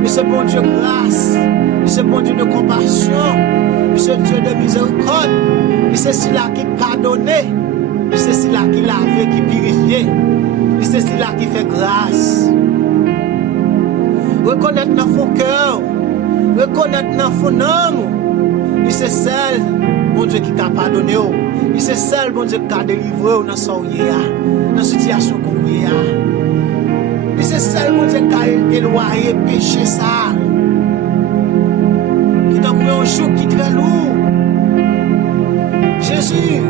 Il c'est bon Dieu grâce, il c'est bon Dieu de compassion, il c'est Dieu de miséricorde, il c'est celui-là qui pardonnait, il c'est celui-là qui lavait, qui purifiait, il c'est celui-là qui fait grâce. Reconnaître dans son cœur, reconnaître dans son âme, il c'est seul, bon Dieu qui t'a pardonné, il c'est seul, bon Dieu qui t'a délivré dans son dans la situation qu'on y a. Et c'est seul mon Dieu qui a éloigné le péché ça. Qui t'a pris un joug qui est très lourd. Jésus,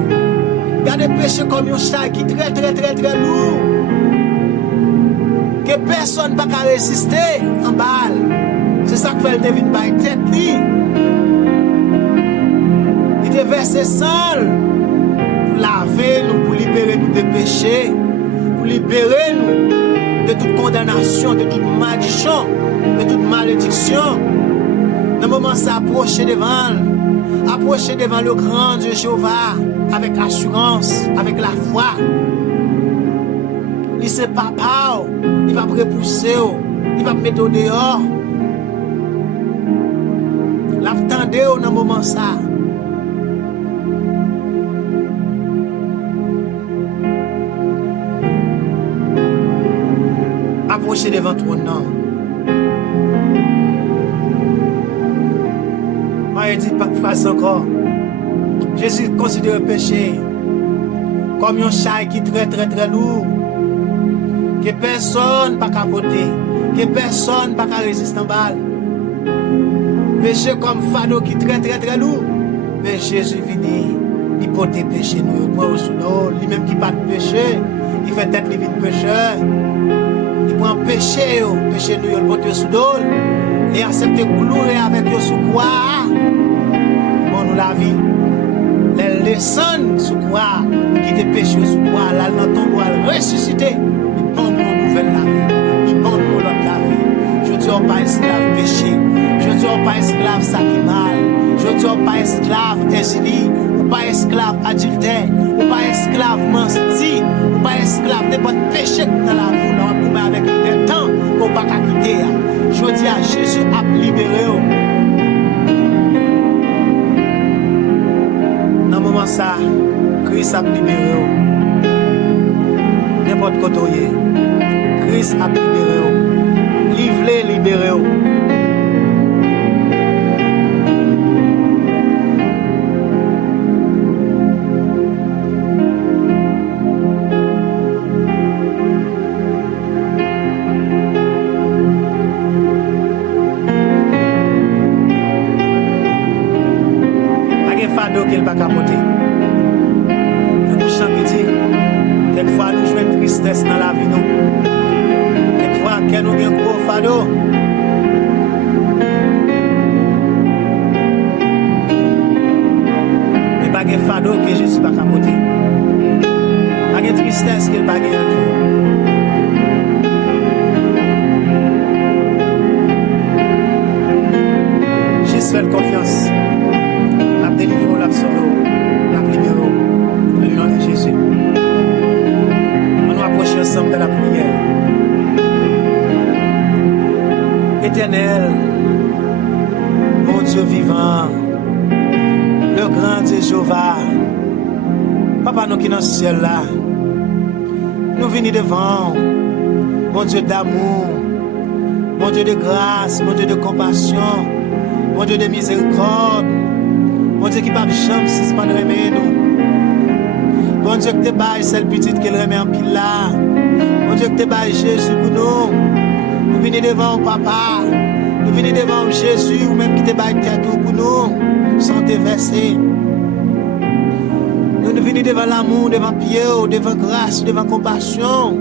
garde le péché comme un chat qui est très très très très lourd. Que personne ne peut résister en balle. C'est ça que fait le devine par tête. Il te verse seul pour laver nous, pour libérer nous des péchés, pour libérer nous de toute condamnation, de toute malédiction, de toute malédiction. Dans le moment ça, approchez devant le grand Dieu Jéhovah, avec assurance, avec la foi. Il sait papa, il va repousser, il va mettre au dehors. L'attendez dans le moment ça. Approchez devant ton nom. Moi, je dis pas face encore. Jésus considère le péché comme un chat qui est très très très lourd. Que personne ne peut capoter. Que personne ne peut résister en balle. Péché comme fardeau qui très très très lourd. Mais Jésus vini, il porte péché nous, il prend au sous lui-même qui pas de péché, il fait tête lui pécheur. Il prend péché nous, il porte au sous et accepte clouer avec eux sous quoi. Bon nous la vie. Les descendent sous quoi, qui te péché sous quoi, là dans ton bois ressuscité. Il prend nous nouvelle la vie. Il prend nous l'autre la vie. Je dis pas esclave péché. Je dis pas esclave ça qui mal. Je dis pas esclave insilie. Ou pas esclave adultère. Ou pas esclave menti. Ou pas esclave n'importe péché dans la vie. Là, on met avec le temps pour pas quitter. Je dis à Jésus a libéré. Dans le moment ça, Christ a libéré. N'importe quoi Christ a libéré. Livré, libéré. Qu'il va capoter. Nous chantons dit, quelquefois nous jouons une tristesse dans la vie nous. Quelquefois que nous avons un gros fardeau. Mais pas de fardeau que Jésus va capoter. Pas de tristesse qu'il va gagner. Jésus fait confiance. Délivrons, la sauvons, la libérons, dans le nom de Jésus. On nous approche ensemble de la prière. Éternel, mon Dieu vivant, le grand Dieu Jéhovah, Papa, nous qui sommes dans le ciel là, nous venons devant, mon Dieu d'amour, mon Dieu de grâce, mon Dieu de compassion, mon Dieu de miséricorde. Bon Dieu qui pas jamais suspendre remet nous. Bon Dieu que te baille celle petite qu'elle remet en pile là. Bon Dieu que te baille Jésus pour nous. Nous venons devant papa. Nous venons devant Jésus ou même qui te baille tête pour nous. Sans te verser. Nous venons devant l'amour, devant pied, devant grâce, devant compassion.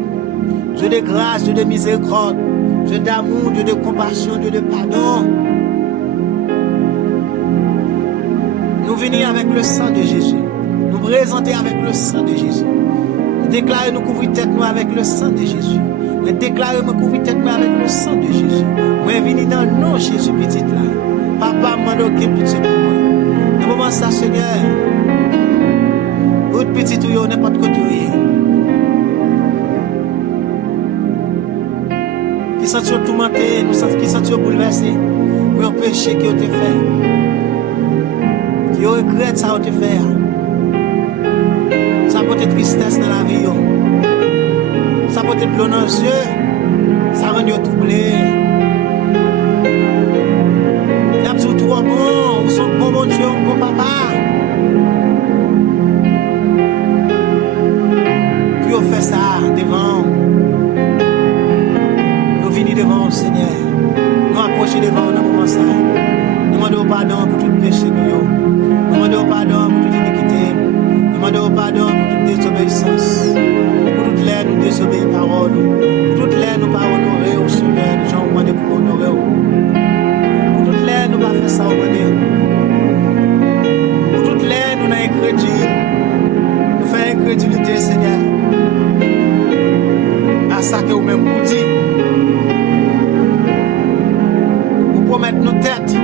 Dieu de grâce, Dieu de miséricorde. Dieu d'amour, Dieu de compassion, Dieu de pardon. Nous venons avec le sang de Jésus. Nous présenter avec le sang de Jésus. Nous déclarer nous couvrir tête nous avec le sang de Jésus. Nous déclarer nous couvrir tête nous avec le sang de Jésus. Nous venons dans nos Jésus petit là. Papa m'a donné petit pour moi. Dans le moment ça Seigneur. Votre petit ou yo n'importe quoi tu qui sentit tourmenté, qui sentit bouleversé pour un péché qui a été fait. Yo regrette ça te faire. Ça peut être tristesse dans la vie. Ça peut être l'eau dans les yeux. Ça rend yo troublé. Il y a tout bon, ou son bon Dieu, bon papa. Puis on fait ça devant. Nous venons devant le Seigneur. Nous approchons devant dans le moment ça. Nous demandons pardon pour tout péché nous. Nous demandons pardon pour toute iniquité. Nous demandons pardon pour toute désobéissance. Pour toutes les nous désobéir parole. Pour toutes les nous pas honorer au Seigneur. Nous gens demandé pour honorer. Pour toutes les nous pas faire ça au manier. Pour toutes les nous n'avons crédit. Nous faisons incrédulité Seigneur. À ça que vous-même vous dites. Vous promettez nos têtes.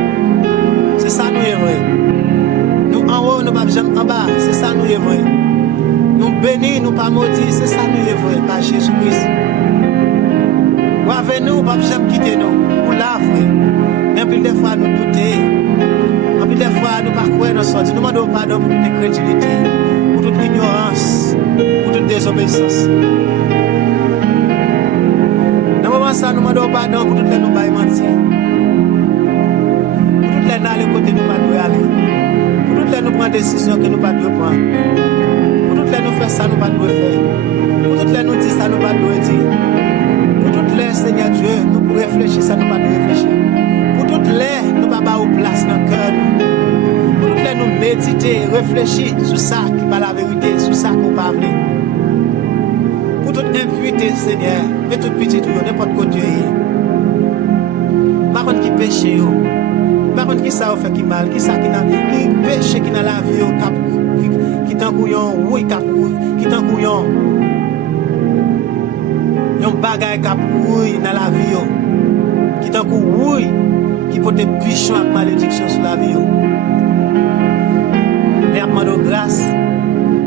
C'est ça nous est vrai. Nous en haut, nous pas jamais en bas. C'est ça nous est vrai. Nous bénis, nous pas maudits. C'est ça nous est vrai. Par Jésus-Christ. Ou avec nous, pas jamais quitter nous. Pour la vrai. Même plus des fois nous douter. Même plus des fois nous pas croire dans sortie. Nous demandons pardon pour toute incrédulité. Pour toute ignorance. Pour toute désobéissance. Dans le moment ça, nous demandons pardon pour toutes les nous pas mentir. Aller côté nous pas doit aller. Pour toutes les nous prendre décision que nous pas doit prendre. Pour toutes les nous faire ça nous pas doit faire. Pour toutes les nous dire ça nous pas doit dire. Pour toutes les Seigneur Dieu nous pour réfléchir ça nous pas doit réfléchir. Pour toutes les nous pas ba ou place dans cœur nous. Pour toutes les nous méditer, réfléchir sur ça qui pas la vérité, sur ça qu'on pas vrai. Pour toute impureté, Seigneur, mais toute petite ou n'importe côté. Par contre qui péché yo. Par contre qui ça fait qui mal, qui ça qui péché qui dans la vie yo cap qui t'en couillon, oui cap qui t'en couillon. Yon bagay cap oui dans la vie yo. Qui t'en cou oui qui peut te pichon avec malédiction sur la vie yo. Il y a demandé grâce,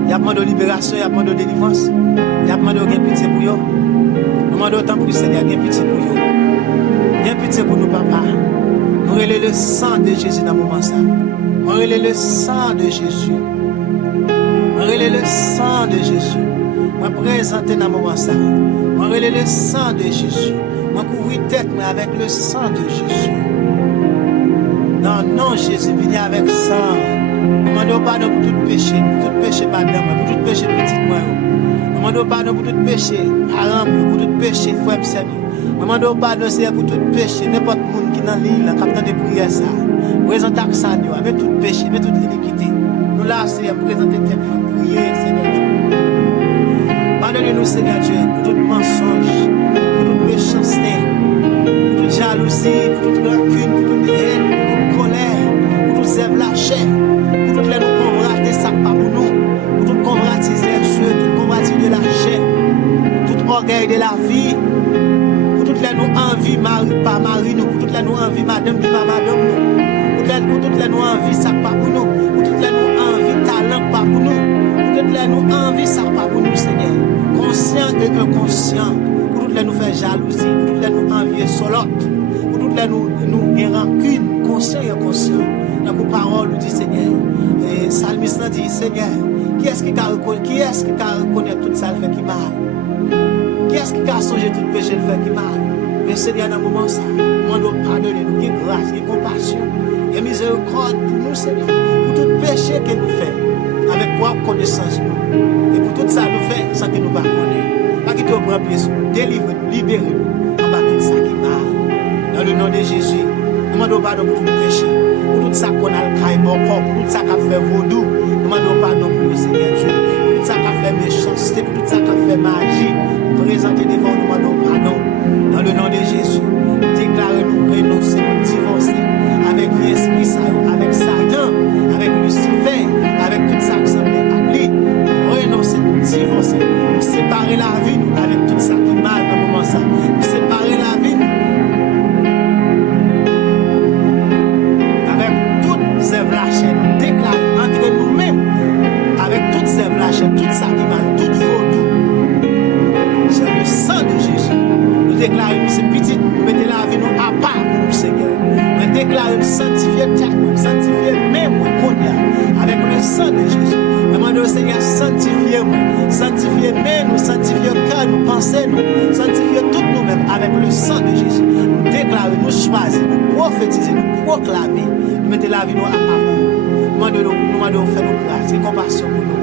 il y a demandé libération, il y a demandé délivrance, il y a demandé gain pitié pour yo. Demandé autant pour Seigneur gain pitié pour yo. Gain pitié pour nous papa. Nous relève le sang de Jésus dans le moment ça. On relève le sang de Jésus. On relève le sang de Jésus. On présente dans le moment ça. On relève le sang de Jésus. On couvre tête mais avec le sang de Jésus. Non, non, Jésus, venez avec sang. On demande pardon pour tout péché madame, pour tout péché petite moi. On demande pardon pour tout péché haram, pour tout péché frère Seigneur. On demande pardon Seigneur pour tout péché, n'importe monde qui dans l'île, captant de prière ça. Présente ça nous, avec tout péché, avec toute iniquité. Nous là Seigneur, présenter tête pour prier Seigneur. Pardonnez-nous Seigneur Dieu pour tout mensonge, pour toute méchanceté, pour toute jalousie, pour toute rancune, pour toute haine, pour toute colère, pour toute zèbre la chair, pour toutes les nous convoiter ça pas pour nous, pour tout convoitiser les yeux, tout convoitiser de la chair, tout orgueil de la vie, pour toutes les nous envie mari pas mari nous, pour toutes les nous envie madame pas madame nous, pour toutes les nous envie ça pas pour nous, pour toutes les nous envie talent pas pour nous, pour toutes les nous envie ça pas pour nous Seigneur, conscient et inconscient, pour toutes les nous faire jalousie, pour toutes les nous envie solotte, pour toutes les nous rancune, conscient et inconscient. Dans vos paroles, nous dit Seigneur, et Salmiste dit Seigneur, qui est-ce qui a reconnu tout ça le fait qui mal? Qui est-ce qui a songé tout péché le fait qui mal? Mais Seigneur, dans le moment ça, nous pardonnez-nous, qui grâce, qui compassion, et miséricorde pour nous Seigneur, pour tout péché que nous faisons, avec propre connaissance nous, et pour tout ça nous faisons sans que nous ne connaissions. Pas qu'il te prenne pied, délivre-nous, libérez-nous, en bas tout ça qui mal. Dans le nom de Jésus, nous demandons pardon pour tout péché. Pour tout ça qu'on a le caille bon corps, pour tout ça qu'on fait vaudou, nous demandons pardon pour le Seigneur Dieu. Pour tout ça qu'on fait méchanceté, pour tout ça qu'on fait magie, nous présenter devant nous demandons pardon. Dans le nom de Jésus, déclarez-nous renoncer, nous divorcer avec l'esprit, avec Satan, avec Lucifer, avec tout ça qui semble à lui. Renoncer, nous divorcer, nous séparer la vie nous, avec tout ça qui est mal dans le moment ça. Nous séparer la vie nous. Zève la chaîne, déclare entre nous-mêmes avec toute zève la chaîne, tout ça qui mal, tout vaudou. C'est le sang de Jésus. Nous déclarons, nous, c'est petit, nous mettons la vie nous à part pour nous, Seigneur. Nous déclarons, sanctifier tête, sanctifier même, avec le sang de Jésus. Demandons au Seigneur, sanctifier même nous, sanctifier cœur, nous penser nous, sanctifier tout nous-mêmes avec le sang de Jésus. Nous déclarons, nous choisir, nous prophétiser, nous proclamer. Nous mettons la vie nous à part pour nous. Nous demandons faire nos grâces et compassion pour nous.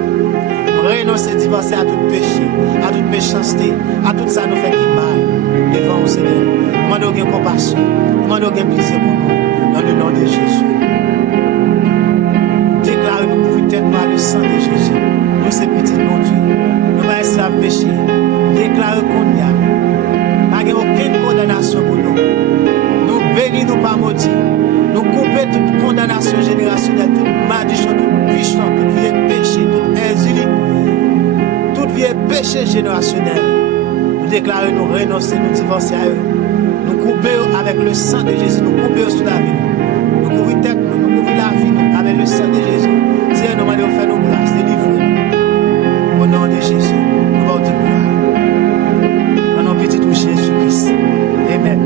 Renoncer, divorcer à tout péché, à toute méchanceté, à tout ça nous fait qui mal devant au Seigneur. Nous demandons compassion, nous demandons pitié pour nous, dans le nom de Jésus. Déclarez nous couvrir tête par le sang de Jésus. Nous, c'est petit bon Dieu. Nous pas esclaves péché. Déclarez qu'on y a. Pas aucune condamnation pour nous. Nous bénis, nous pas maudits. Nous couper toute condamnation générationnelle, toute malédiction, toute puissance, tout vieux péché, toute insulie, tout vieux péché générationnel. Nous déclarons, nous renoncer, nous divorcer à eux. Nous couper avec le sang de Jésus, nous couper sous la vie. Nous couvrir tête, nous couvrir la vie avec le sang de Jésus. Seigneur, nous demandons faire nos grâces, délivrer-nous. Au nom de Jésus, nous allons dire gloire. Au nom petit de Jésus-Christ. Amen.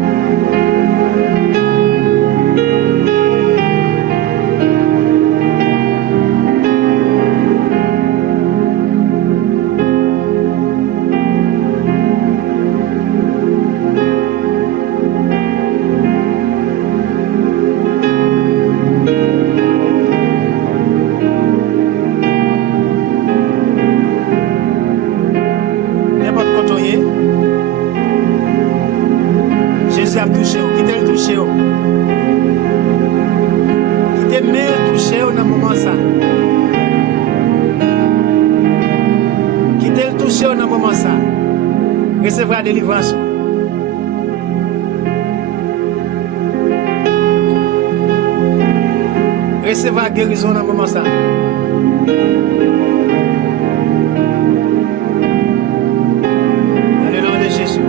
le toucher dans le moment ça. Recevra délivrance. Recevra guérison dans le moment ça. Dans le nom de Jésus.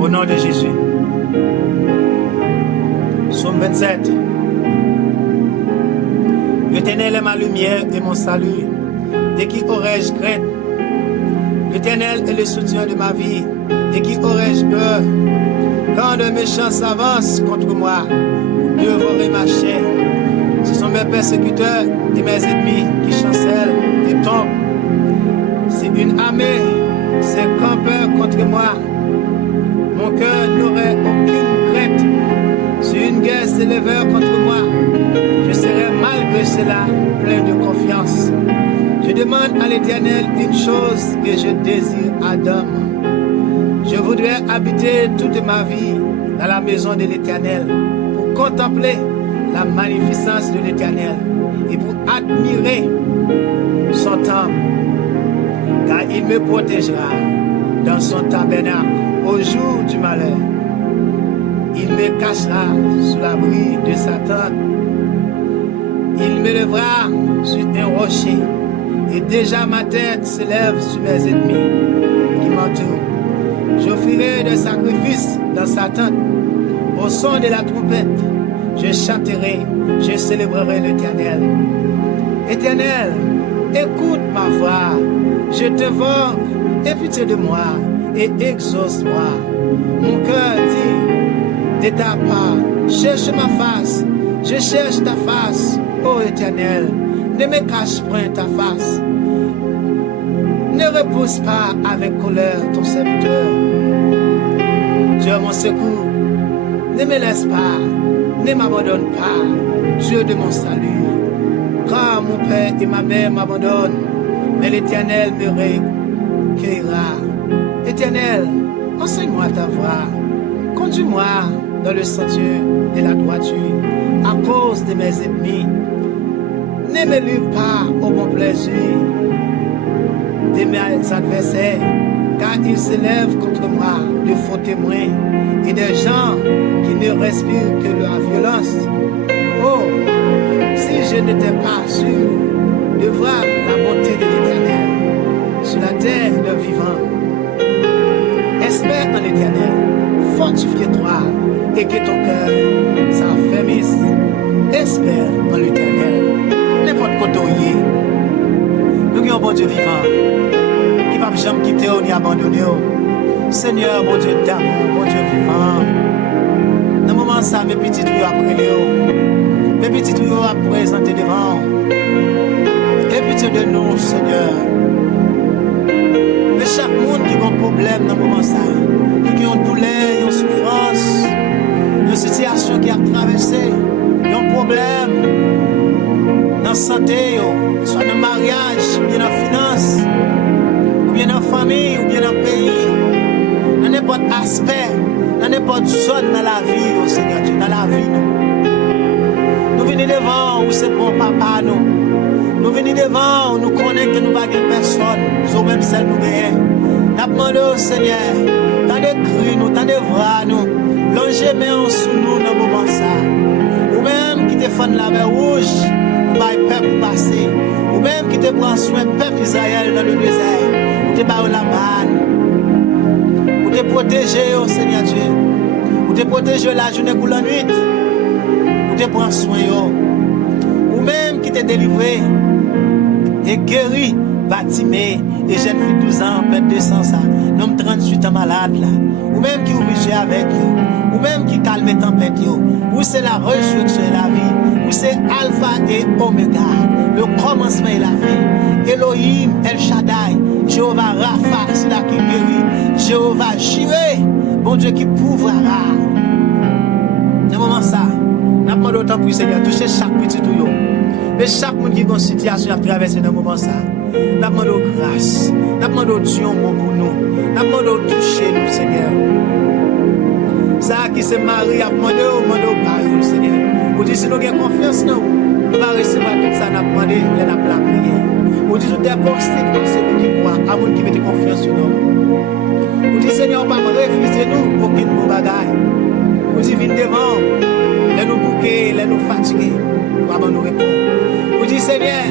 Au nom de Jésus. Psaume 27. L'Éternel est ma lumière et mon salut. De qui aurais-je crainte? L'Éternel est le soutien de ma vie. De qui aurais-je peur? Quand de méchants s'avancent contre moi pour dévorer ma chair, ce sont mes persécuteurs et mes ennemis qui chancellent et tombent. Si une armée s'est campée contre moi, mon cœur n'aurait aucune crainte. Si une guerre s'élevait contre moi, je serais malgré cela plein de confiance. Je demande à l'Éternel une chose que je désire Adam. Je voudrais habiter toute ma vie dans la maison de l'Éternel pour contempler la magnificence de l'Éternel et pour admirer son temple, car il me protégera dans son tabernacle au jour du malheur. Il me cachera sous l'abri de sa tente. Il me lèvera sur un rocher. Et déjà ma tête s'élève sur mes ennemis qui m'entourent. J'offrirai des sacrifices dans sa tente. Au son de la trompette, je chanterai, je célébrerai l'Éternel. Éternel, écoute ma voix. Je te vore, aie pitié de moi et exauce-moi. Mon cœur dit de ta part, cherche ma face, je cherche ta face, ô Éternel, ne me cache point ta face. Ne repousse pas avec colère ton serviteur. Tu es mon secours, ne me laisse pas, ne m'abandonne pas, Dieu de mon salut. Quand mon père et ma mère m'abandonnent, mais l'Éternel me recueillera. Éternel, enseigne-moi ta voie, conduis-moi dans le sentier de la droiture, à cause de mes ennemis. Ne me livre pas au bon plaisir de mes adversaires, car ils s'élèvent contre moi de faux témoins et des gens qui ne respirent que la violence. Oh, si je n'étais pas sûr de voir la bonté de l'Éternel sur la terre de vivants, espère en l'Éternel, fortifie-toi et que ton cœur s'affermisse. Espère en l'Éternel. N'importe côté où il est. Nous avons un bon Dieu vivant qui ne va jamais quitter ou ni abandonner. Seigneur, bon Dieu d'amour, bon Dieu vivant. Dans le moment ça, mes petits tuyaux après Léo. Mes petits tuyaux à présenter devant. Et pitié de nous, Seigneur. Mais chaque monde qui a un problème dans le moment ça, qui a une douleur, une souffrance, une situation qui a traversé, un problème dans la santé, soit dans le mariage, ou bien dans la finance, ou bien dans la famille, ou bien dans le pays, dans n'importe aspect, dans n'importe zone dans la vie, oh Seigneur Dieu, dans la vie. Nous venons devant, où c'est bon papa, nous venons devant, nous connaissons que nous n'avons pas personne, nous même celle nous gagnons. Nous demandons au Seigneur, tant de cris, nous, tant de voix, nous, longez main sous nous dans le moment ça. Ou même qui te font la mer rouge, ou bien le peuple passer. Ou même qui te prend soin du peuple Israël dans le désert. Ou te barre la manne. Ou te protéger, oh Seigneur Dieu. Ou te protéger la journée ou la nuit. Ou te prend soin, ou même qui te délivré et guéri, Batimé, et jeune fille 12 ans, pète 200 ça, homme 38 ans malade là. Ou même qui obligé avec vous. Ou même qui calme les tempêtes, ou c'est la résurrection et la vie, ou c'est Alpha et Omega, le commencement et la fin. Elohim, El Shaddai, Jéhovah Rapha, c'est là qui guérit, Jéhovah Jireh, bon Dieu qui pourvoira. Dans moment ça, n'a pas d'autant pour Seigneur, toucher chaque petit tuyau. Mais chaque monde qui a une situation à traverser dans le moment ça, n'a pas de grâce, n'a pas de Dieu pour nous, n'a pas de toucher nous, Seigneur. Ça qui se marie à demander au Père, Seigneur. Vous dites si nous avons confiance, nous allons recevoir tout ça, nous allons demander, nous allons la prière. Vous dites tout est possible dans celui qui croit, à monde qui met confiance en nous. Vous dites Seigneur, on ne va pas refuser nous aucune bon bagaille. Vous dites viens devant, les nous bouquer, les nous fatiguer. Nous nous répondre. Vous dites Seigneur,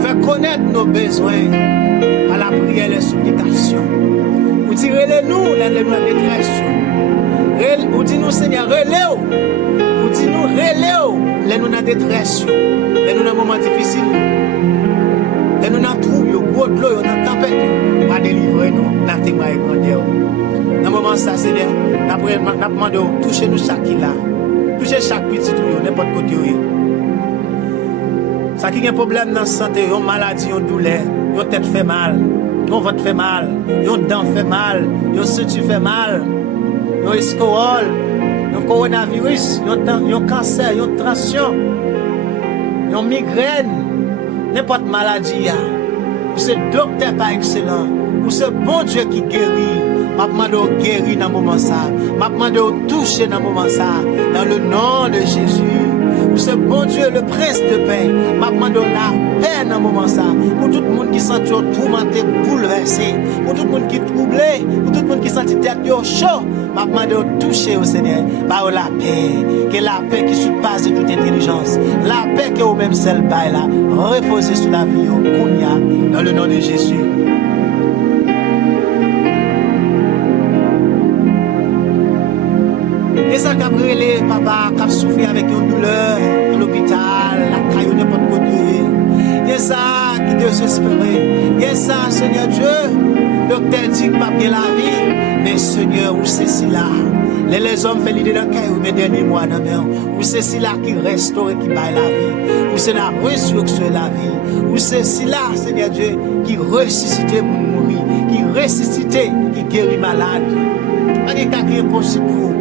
fais connaître nos besoins à la prière et la supplication. Vous dites relève-nous, les nous la détresse. Vous dites nous Seigneur, relève. Vous dites nous relève, les nous la détresse. Les nous dans moment difficile. Les nous dans trouble, gros de l'eau, dans tempête. Va délivrer nous, la témoin grandeur. Dans le moment ça Seigneur, nous demandons toucher nous chaque là. Toucher chaque petit tout, n'importe côté. Ça qui a un problème dans la santé, une maladie, une douleur, une tête fait mal, une ventre fait mal, une dent fait mal, une ceinture fait mal, un escorol, un coronavirus, un cancer, une tension, une migraine, n'importe maladie. Ou ce docteur pas excellent, ou ce bon Dieu qui guérit. Je demande de guérir dans le moment ça. Je demande de toucher dans le moment ça. Dans le nom de Jésus. Pour ce bon Dieu, le prince de paix. Je demande de la paix dans le moment ça. Pour tout le monde qui sent tourmenté, bouleversé. Pour tout le monde qui est troublé. Pour tout le monde qui sent tête chaud. Je demande de toucher au Seigneur. Par la paix. Que la paix qui surpasse toute intelligence. La paix que vous-même seul bail là. Reposez sur la vie. Dans le nom de Jésus. Et ça qui a brûlé, papa, qui a souffert avec une douleur à l'hôpital, la caillou n'importe quoi. Et ça qui désespéré. Et ça, Seigneur Dieu, docteur dit que pas bien la vie, mais Seigneur, où c'est si là. Les hommes font l'idée d'un caillou, mais dernier mois dans mer. Où c'est si là qui restaure et qui baille la vie. Où c'est la résurrection de la vie. Où c'est si là, Seigneur Dieu, qui ressuscite pour mourir, qui ressuscite, qui guérit malade. Pas de cas qui est possible pour vous.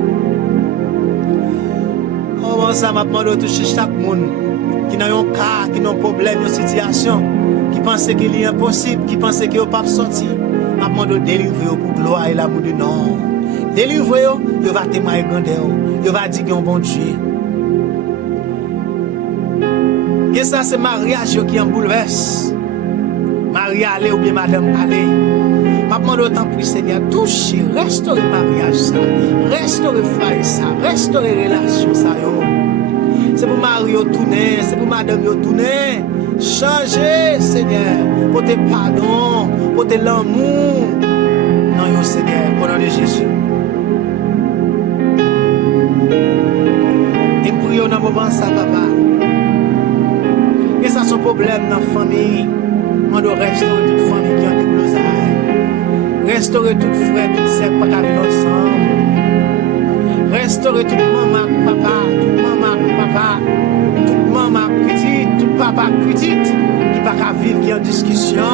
Comment ça m'a demandé de toucher chaque monde qui n'a un cas, qui n'a un problème, une situation, qui pense qu'il est impossible, qui pense qu'il n'est pas sorti. M'a demandé de délivrer pour gloire et l'amour du nom. Délivrer, il va témoigner grandeur, il va dire qu'il est un bon Dieu. Et ça, c'est mariage qui en bouleverse. Marie allez ou bien madame allez. Je demande autant pour Seigneur, toucher, restaurer mariage ça, restaurer frère ça, restaurer relation ça. C'est pour Marie tourner, c'est pour madame tourner. Changer, Seigneur, pour tes pardons, pour tes l'amour. Non, Seigneur, au nom de Jésus. Et prions dans le moment ça, papa. Et ça, son problème dans la famille. On doit restaurer toute famille qui a des blousailles. Restaurer tout frère, toute sœur, pas qu'à vivre ensemble. Restaurer toute maman, papa, toute maman petite, tout papa petite, qui pas qu'à vivre, qui est en discussion,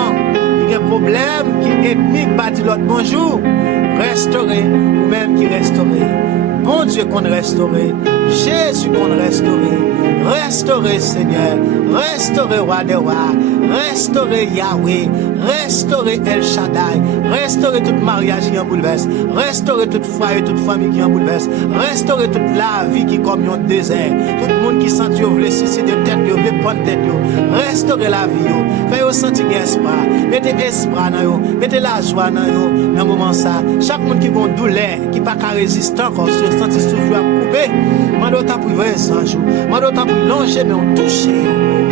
qui a un problème, qui est ethnique, pas dit l'autre bonjour. Restaurer, ou même qui restaurer. Bon Dieu qu'on restaurer, Jésus qu'on restaurer. Restaurer Seigneur, restaurer Roi des Rois, restaurer Yahweh, restaurer El Shaddai, restaurer tout mariage qui en bouleverse, restaurer toute foi et toute famille qui en bouleverse, restaurer toute la vie qui est comme un désert, tout le monde qui sent que vous voulez suicider tête, vous voulez prendre tête, restaurer la vie, faites sentir espoir, mettez espoir dans vous, mettez la joie dans vous, dans le moment ça, chaque monde qui a une douleur, qui n'a pas résister encore, se sentir souffrir à couper, je dois priver un jour, je dois priver longer, mais on touche,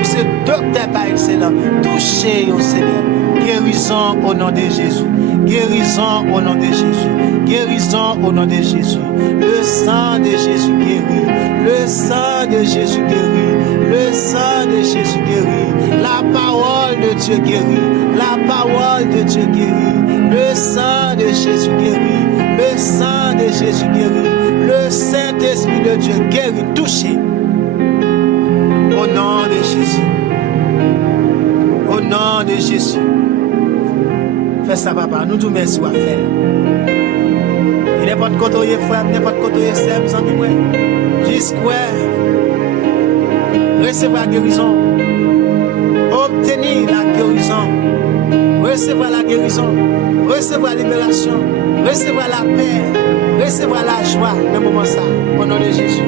ce docteur pas excellent, touchez au Seigneur, guérison au nom de Jésus, guérison au nom de Jésus, guérison au nom de Jésus, le sang de Jésus guérit, le sang de Jésus guérit, le sang de Jésus guérit, la parole de Dieu guérit, la parole de Dieu guérit, le sang de Jésus guérit, le sang de Jésus guérit, le Saint-Esprit de Dieu guérit, touchez. Au nom de Jésus. Au nom de Jésus. Fais ça, papa. Nous tout merci à faire. Il n'est pas de côté, frère, il n'est pas de côté, c'est amis, moi. Jusqu'à recevoir la guérison. Obtenir la guérison. Recevoir la guérison. Recevoir la libération. Recevoir la paix. Recevoir la joie dans le moment ça. Au nom de Jésus.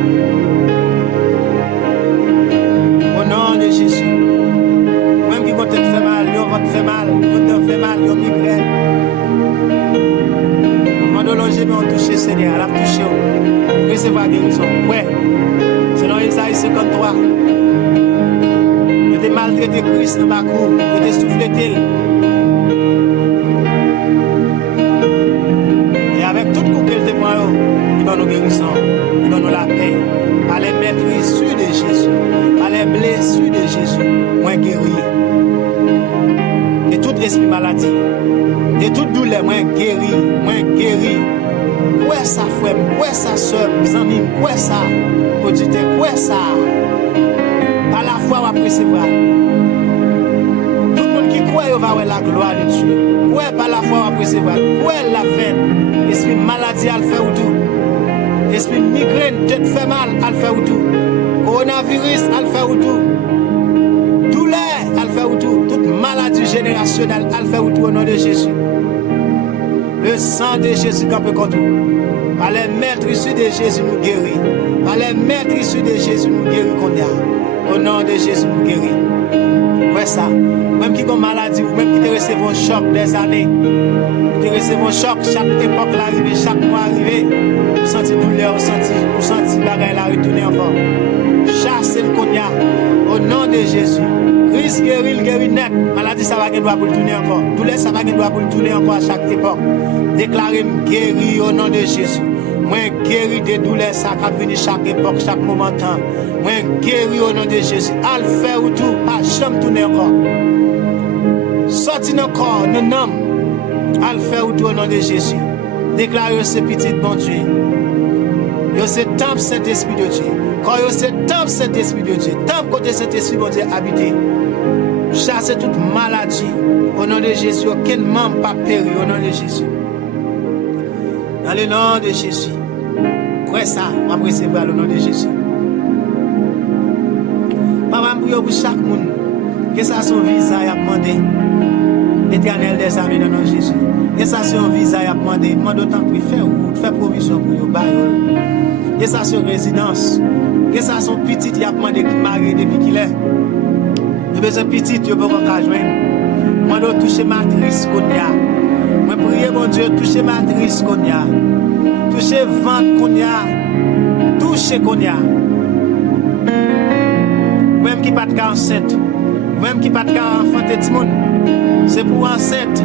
Au nom de Jésus. Même qui compte te fait mal, yo va te faire mal, yo te fait mal, yo migraine. Quand on loge, mais on touche Seigneur, on a touché. Recevoir guérison. Ouais. Selon Isaïe 53. Yo te maltraité Christ dans ma cour, yo te soufflé tel. Avec tout coup qu'elle te prend, il va nous guérison, il va nous la paix. Par les maîtrises de Jésus, par les blessures de Jésus, moi guéri. De tout esprit maladie, de toute douleur, moi guéri, moi guéri. Quoi ça frère, quoi ça soeur, mes amis, quoi ça, auditeur, quoi ça. Par la foi, on va recevoir. Tout le monde qui croit, il va voir la gloire de Dieu. Ouais, par la foi, on va recevoir. Ouais, la veine. Esprit maladie, elle fait ou tout. Esprit migraine, tête fait mal, elle fait ou tout. Coronavirus, elle fait ou tout. Douleur, elle fait ou tout. Toute maladie générationnelle, elle fait ou tout au nom de Jésus. Le sang de Jésus campe contre nous. Par les maîtres issus de Jésus, nous guérit. Par les maîtres issus de Jésus, nous guérit qu'on a. Au nom de Jésus, nous guérit. Ouais, ça. Même qui ont maladie, ou même qui te recevent un choc des années. Qui te recevent un choc, chaque époque l'arrivée, chaque mois arrivé. Vous sentez douleur, vous sentez bagaille la retourner encore. Chassez le cognac. Au nom de Jésus. Christ guérit net. Maladie, ça va doit pour le tourner encore. Douleur, ça va doit pour le tourner encore à chaque époque. Déclarez guéri au nom de Jésus. Moi guéri des douleurs, ça va venir chaque époque, chaque moment temps. Moi guéri au nom de Jésus. Al faire ou tout, pas jamais tourner encore. Sorti dans le corps, dans l'âme. Al faire ou tout au nom de Jésus. Déclarez ce petit bon Dieu. Yo c'est temple Saint-Esprit de Dieu. Quand yo c'est temple Saint-Esprit de Dieu. Temple côté Saint-Esprit de Dieu habité. Chassez toute maladie. Au nom de Jésus, aucun membre pas péri au nom de Jésus. Dans le nom de Jésus. Quoi ça, on va recevoir le nom de Jésus. Papa, je prie pour chaque monde. Que ça son visa y a demandé. L'Éternel des armées dans le nom de Jésus. Que ça son visa y a demandé. Demande autant pour faire provision pour vous. Que ça son résidence. Que ça son petit y a demandé qui marie depuis qu'il est. Nous besoin petit, tu peux pas joindre. Moi, je toucher matrice qu'on y a. Moi, prier, mon Dieu, toucher matrice qu'on y a. Toucher ventre qu'on y a. Toucher qu'on y a. Même qui pas de cas enceinte. Même qui pas de cas enfanter du monde. C'est pour enceinte.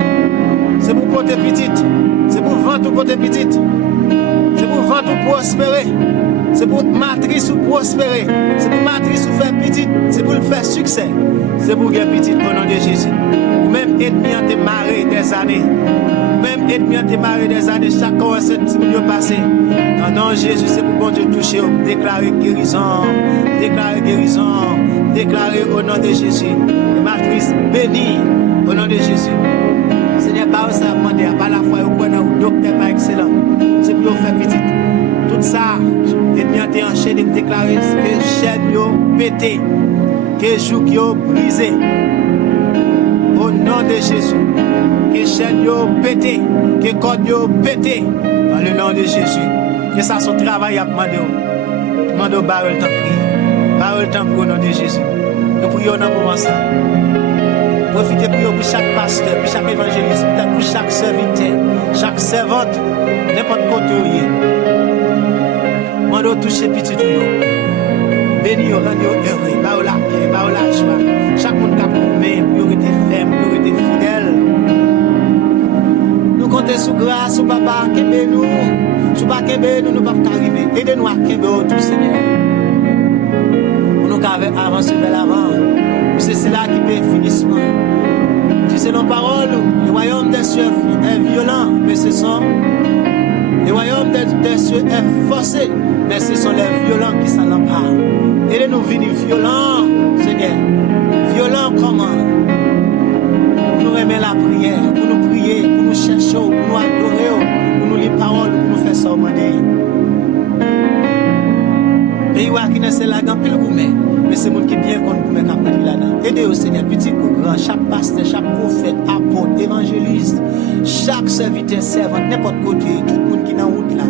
C'est pour porter petite. C'est pour ventre ou porter petite. C'est pour ventre ou prospérer. C'est pour matrice ou prospérer. C'est pour matrice ou faire petite. C'est pour le faire succès. C'est pour faire petite au nom de Jésus. Ou même ennemi en démarré des années. Même ennemi en démarré des années. Chacun a ce petit milieu passé. Dans le nom de Jésus, c'est pour bon Dieu toucher. Déclarer guérison. Déclarer guérison. Déclarer au nom de Jésus. Les matrices bénies au nom de Jésus. Seigneur, pas ça à demander. Pas la foi au coin ou docteur pas excellent. C'est pour faire petite. Tout ça, ennemi en été enchaîné de déclarer que chaîne yo pété. Que joug yo brisé. Au nom de Jésus. Que chaîne yo pété. Que code yo pété. Dans le nom de Jésus. Que ça son travail à demander. Demande au barreau le temps de prier. Barreau le temps pour au nom de Jésus. Nous prions dans le moment ça. Profitez pour chaque pasteur, pour chaque évangéliste, pour chaque serviteur, chaque servante, n'importe côté où il est. Mando toucher petit tout. Béni yo, rend yo heureux, ba ou la paix, ba ou la joie. Chaque monde qui a promis, pour être ferme, pour être fidèle. Nous comptons sous grâce, sous papa, kembe nous. Sous pas kembe nous, nous ne pouvons pas arriver. Aidez-nous à kembe tout, Seigneur. Pour nous avancer vers l'avant. C'est cela qui paie finissement. Tu sais nos paroles, le royaume des cieux est violent, mais ce sont le royaume des cieux est forcé, mais ce sont les violents qui s'en emparent. Aidez-nous venir violents, Seigneur. Violents comment? Pour nous aimer la prière, pour nous prier, pour nous chercher, pour nous adorer, pour nous lire paroles, pour nous faire ça au monde. Pays qui n'est c'est la grand pile gourmet. Mais c'est monde qui bien qu'on gourmet qu'a pris là-dedans. Aidez au Seigneur, petit ou grand, chaque pasteur, chaque prophète, apôtre, évangéliste, chaque serviteur, servante, n'importe côté, tout le monde qui est dans la route là.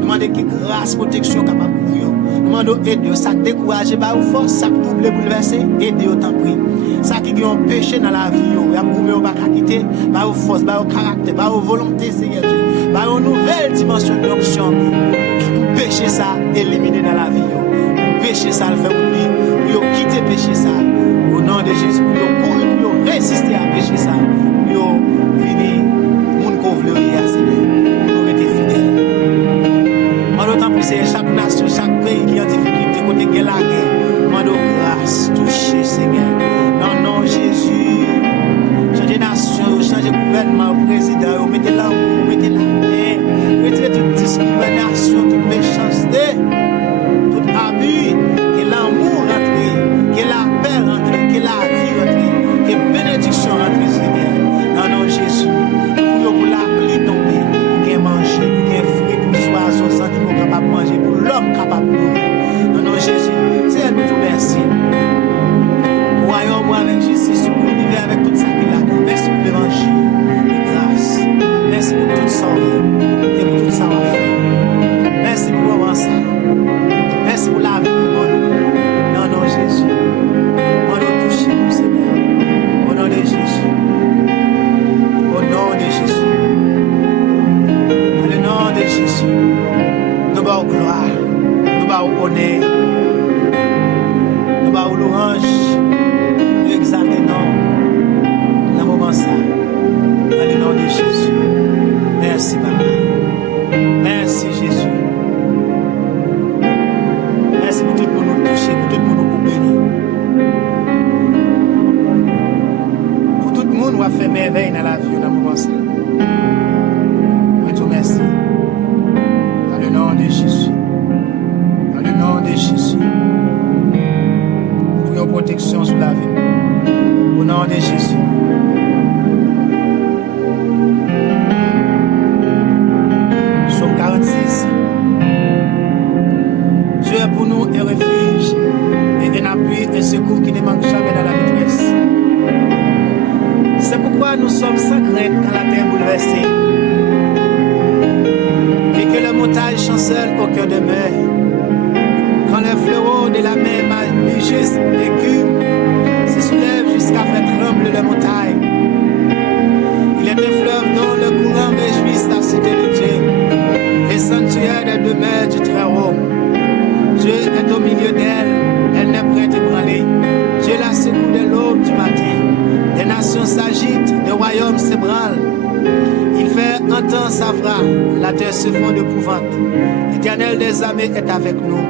Demandez qui grâce, protection capable pour vous. Demandez aider, ça décourage, bah ou force, ça double bouleverser, aider autant prix. Ça qui a un péché dans la vie, y a gourmet ou pas quitter, bah ou force, bah ou caractère, bah ou volonté, Seigneur Dieu. Bah une nouvelle dimension de l'onction pour pécher ça, éliminer dans la vie. Pour pécher ça, le faire oublier. Pour quitter pécher ça. Au nom de Jésus, pour courir, pour résister à pécher ça. Pour venir, moun qu'on veut à Seigneur. Pour nous être fidèles. En d'autant plus, c'est chaque nation, chaque pays qui est en difficulté, côté de la guerre. Mando grâce, toucher Seigneur. Dans le nom de Jésus. Changer nation, changer gouvernement, président, mettez l'amour, mettez la paix, retirez toute discrimination, toute méchanceté, tout abus, que l'amour rentre, que la paix rentre, que la vie rentre, que bénédiction rentre, Seigneur. Dans le nom de Jésus, pour la pluie tomber, pour qu'il manger, pour qu'il fruit, pour les oiseaux, animaux capables de manger, pour l'homme capable de mourir. Dans le nom de Jésus, Seigneur, nous te remercions. Voyons-moi avec justice, pour l'univers, avec tout ça qui l'a. Merci pour l'évangile de grâce. Merci pour tout ça et pour tout ça on fait. Merci pour avoir ça. Merci pour la vie pour nous. Dans le nom de Jésus. On nous touche nous, Seigneur. Au nom de Jésus. Au nom de Jésus. Dans le nom de Jésus. Nous bas gloire. Nous bas honneur. Nous bas louange. Nous examinons. Ça, dans le nom de Jésus. Merci, Papa. Merci, Jésus. Merci pour tout le monde nous toucher, pour tout le monde nous bénir. Pour tout le monde nous a fait merveille dans la vie, dans le moment ça. Je te remercie. Dans le nom de Jésus. Dans le nom de Jésus. Pour une protection sur la vie. Au nom de Jésus. Psaume 46. Dieu est pour nous un refuge et un appui et secours qui ne manque jamais dans la détresse. C'est pourquoi nous sommes sans crainte quand la terre est bouleversée et que les montagnes chancellent au cœur de mer. Quand les fléaux de la mer majestueuse écument, se soulèvent jusqu'à faire trembler les montagnes. Il est un fleuve dont le courant réjouisse la cité de Dieu, les sanctuaires des demeures du Très-Haut. Dieu est au milieu d'elle, elle n'est prête à ébranler. Dieu la secoue de l'aube du matin. Les nations s'agitent, les royaumes s'ébranlent. Il fait entendre sa voix, la terre se fond d'épouvante. L'Éternel des armées est avec nous.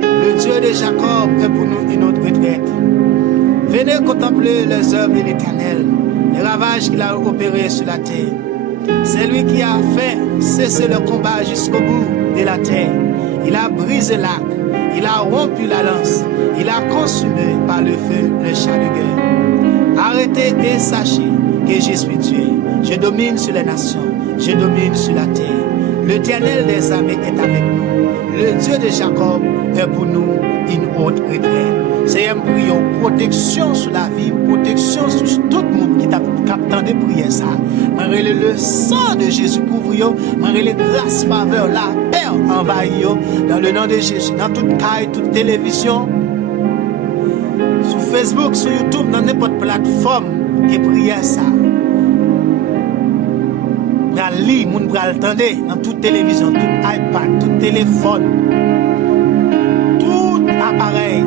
Le Dieu de Jacob est pour nous une autre retraite. Venez contempler les œuvres de l'Éternel, les ravages qu'il a opérés sur la terre. C'est lui qui a fait cesser le combat jusqu'au bout de la terre. Il a brisé l'arc, il a rompu la lance, il a consumé par le feu le char de guerre. Arrêtez et sachez que je suis Dieu. Je domine sur les nations, je domine sur la terre. L'Éternel des armées est avec nous. Le Dieu de Jacob est pour nous une haute retraite. Seigneur, prions protection sur la vie, protection sur tout le monde qui t'a capté de prier ça. Malgré le sang de Jésus couvre, malgré les grâces, faveur, la paix envahit dans le nom de Jésus, dans toute caille, toute télévision, sur Facebook, sur YouTube, dans n'importe plateforme qui prie ça. Pral lire, moun pral tande dans toute télévision, tout iPad, tout téléphone, tout appareil.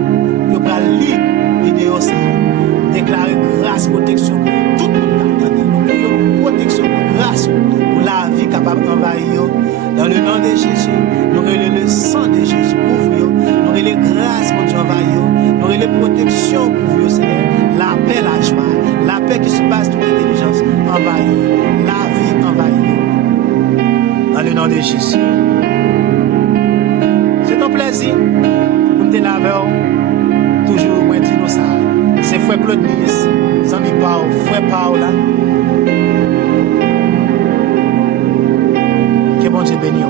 Yo pral lire vidéo ça. Déclarer grâce, protection pour tout le monde attendez. Nous prions protection, grâce pour la vie capable d'envahir. Dans le nom de Jésus, nous relèvons le sang de Jésus couvre. Nous relèvons grâce pour Dieu envahir. Nous relèvons protection pour vous, Seigneur. La paix, la joie, la paix qui surpasse toute intelligence envahir. La vie envahir. Dans le nom de Jésus. C'est un plaisir pour te laver. Toujours, moi, dis-nous ça. C'est frère Claude Nice, Zami Paul, frère Paula. Que bon Dieu bénisse.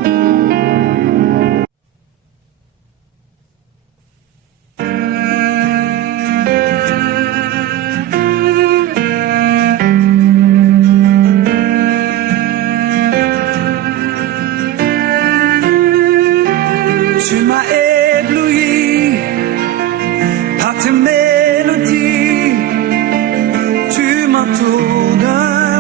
Tu m'as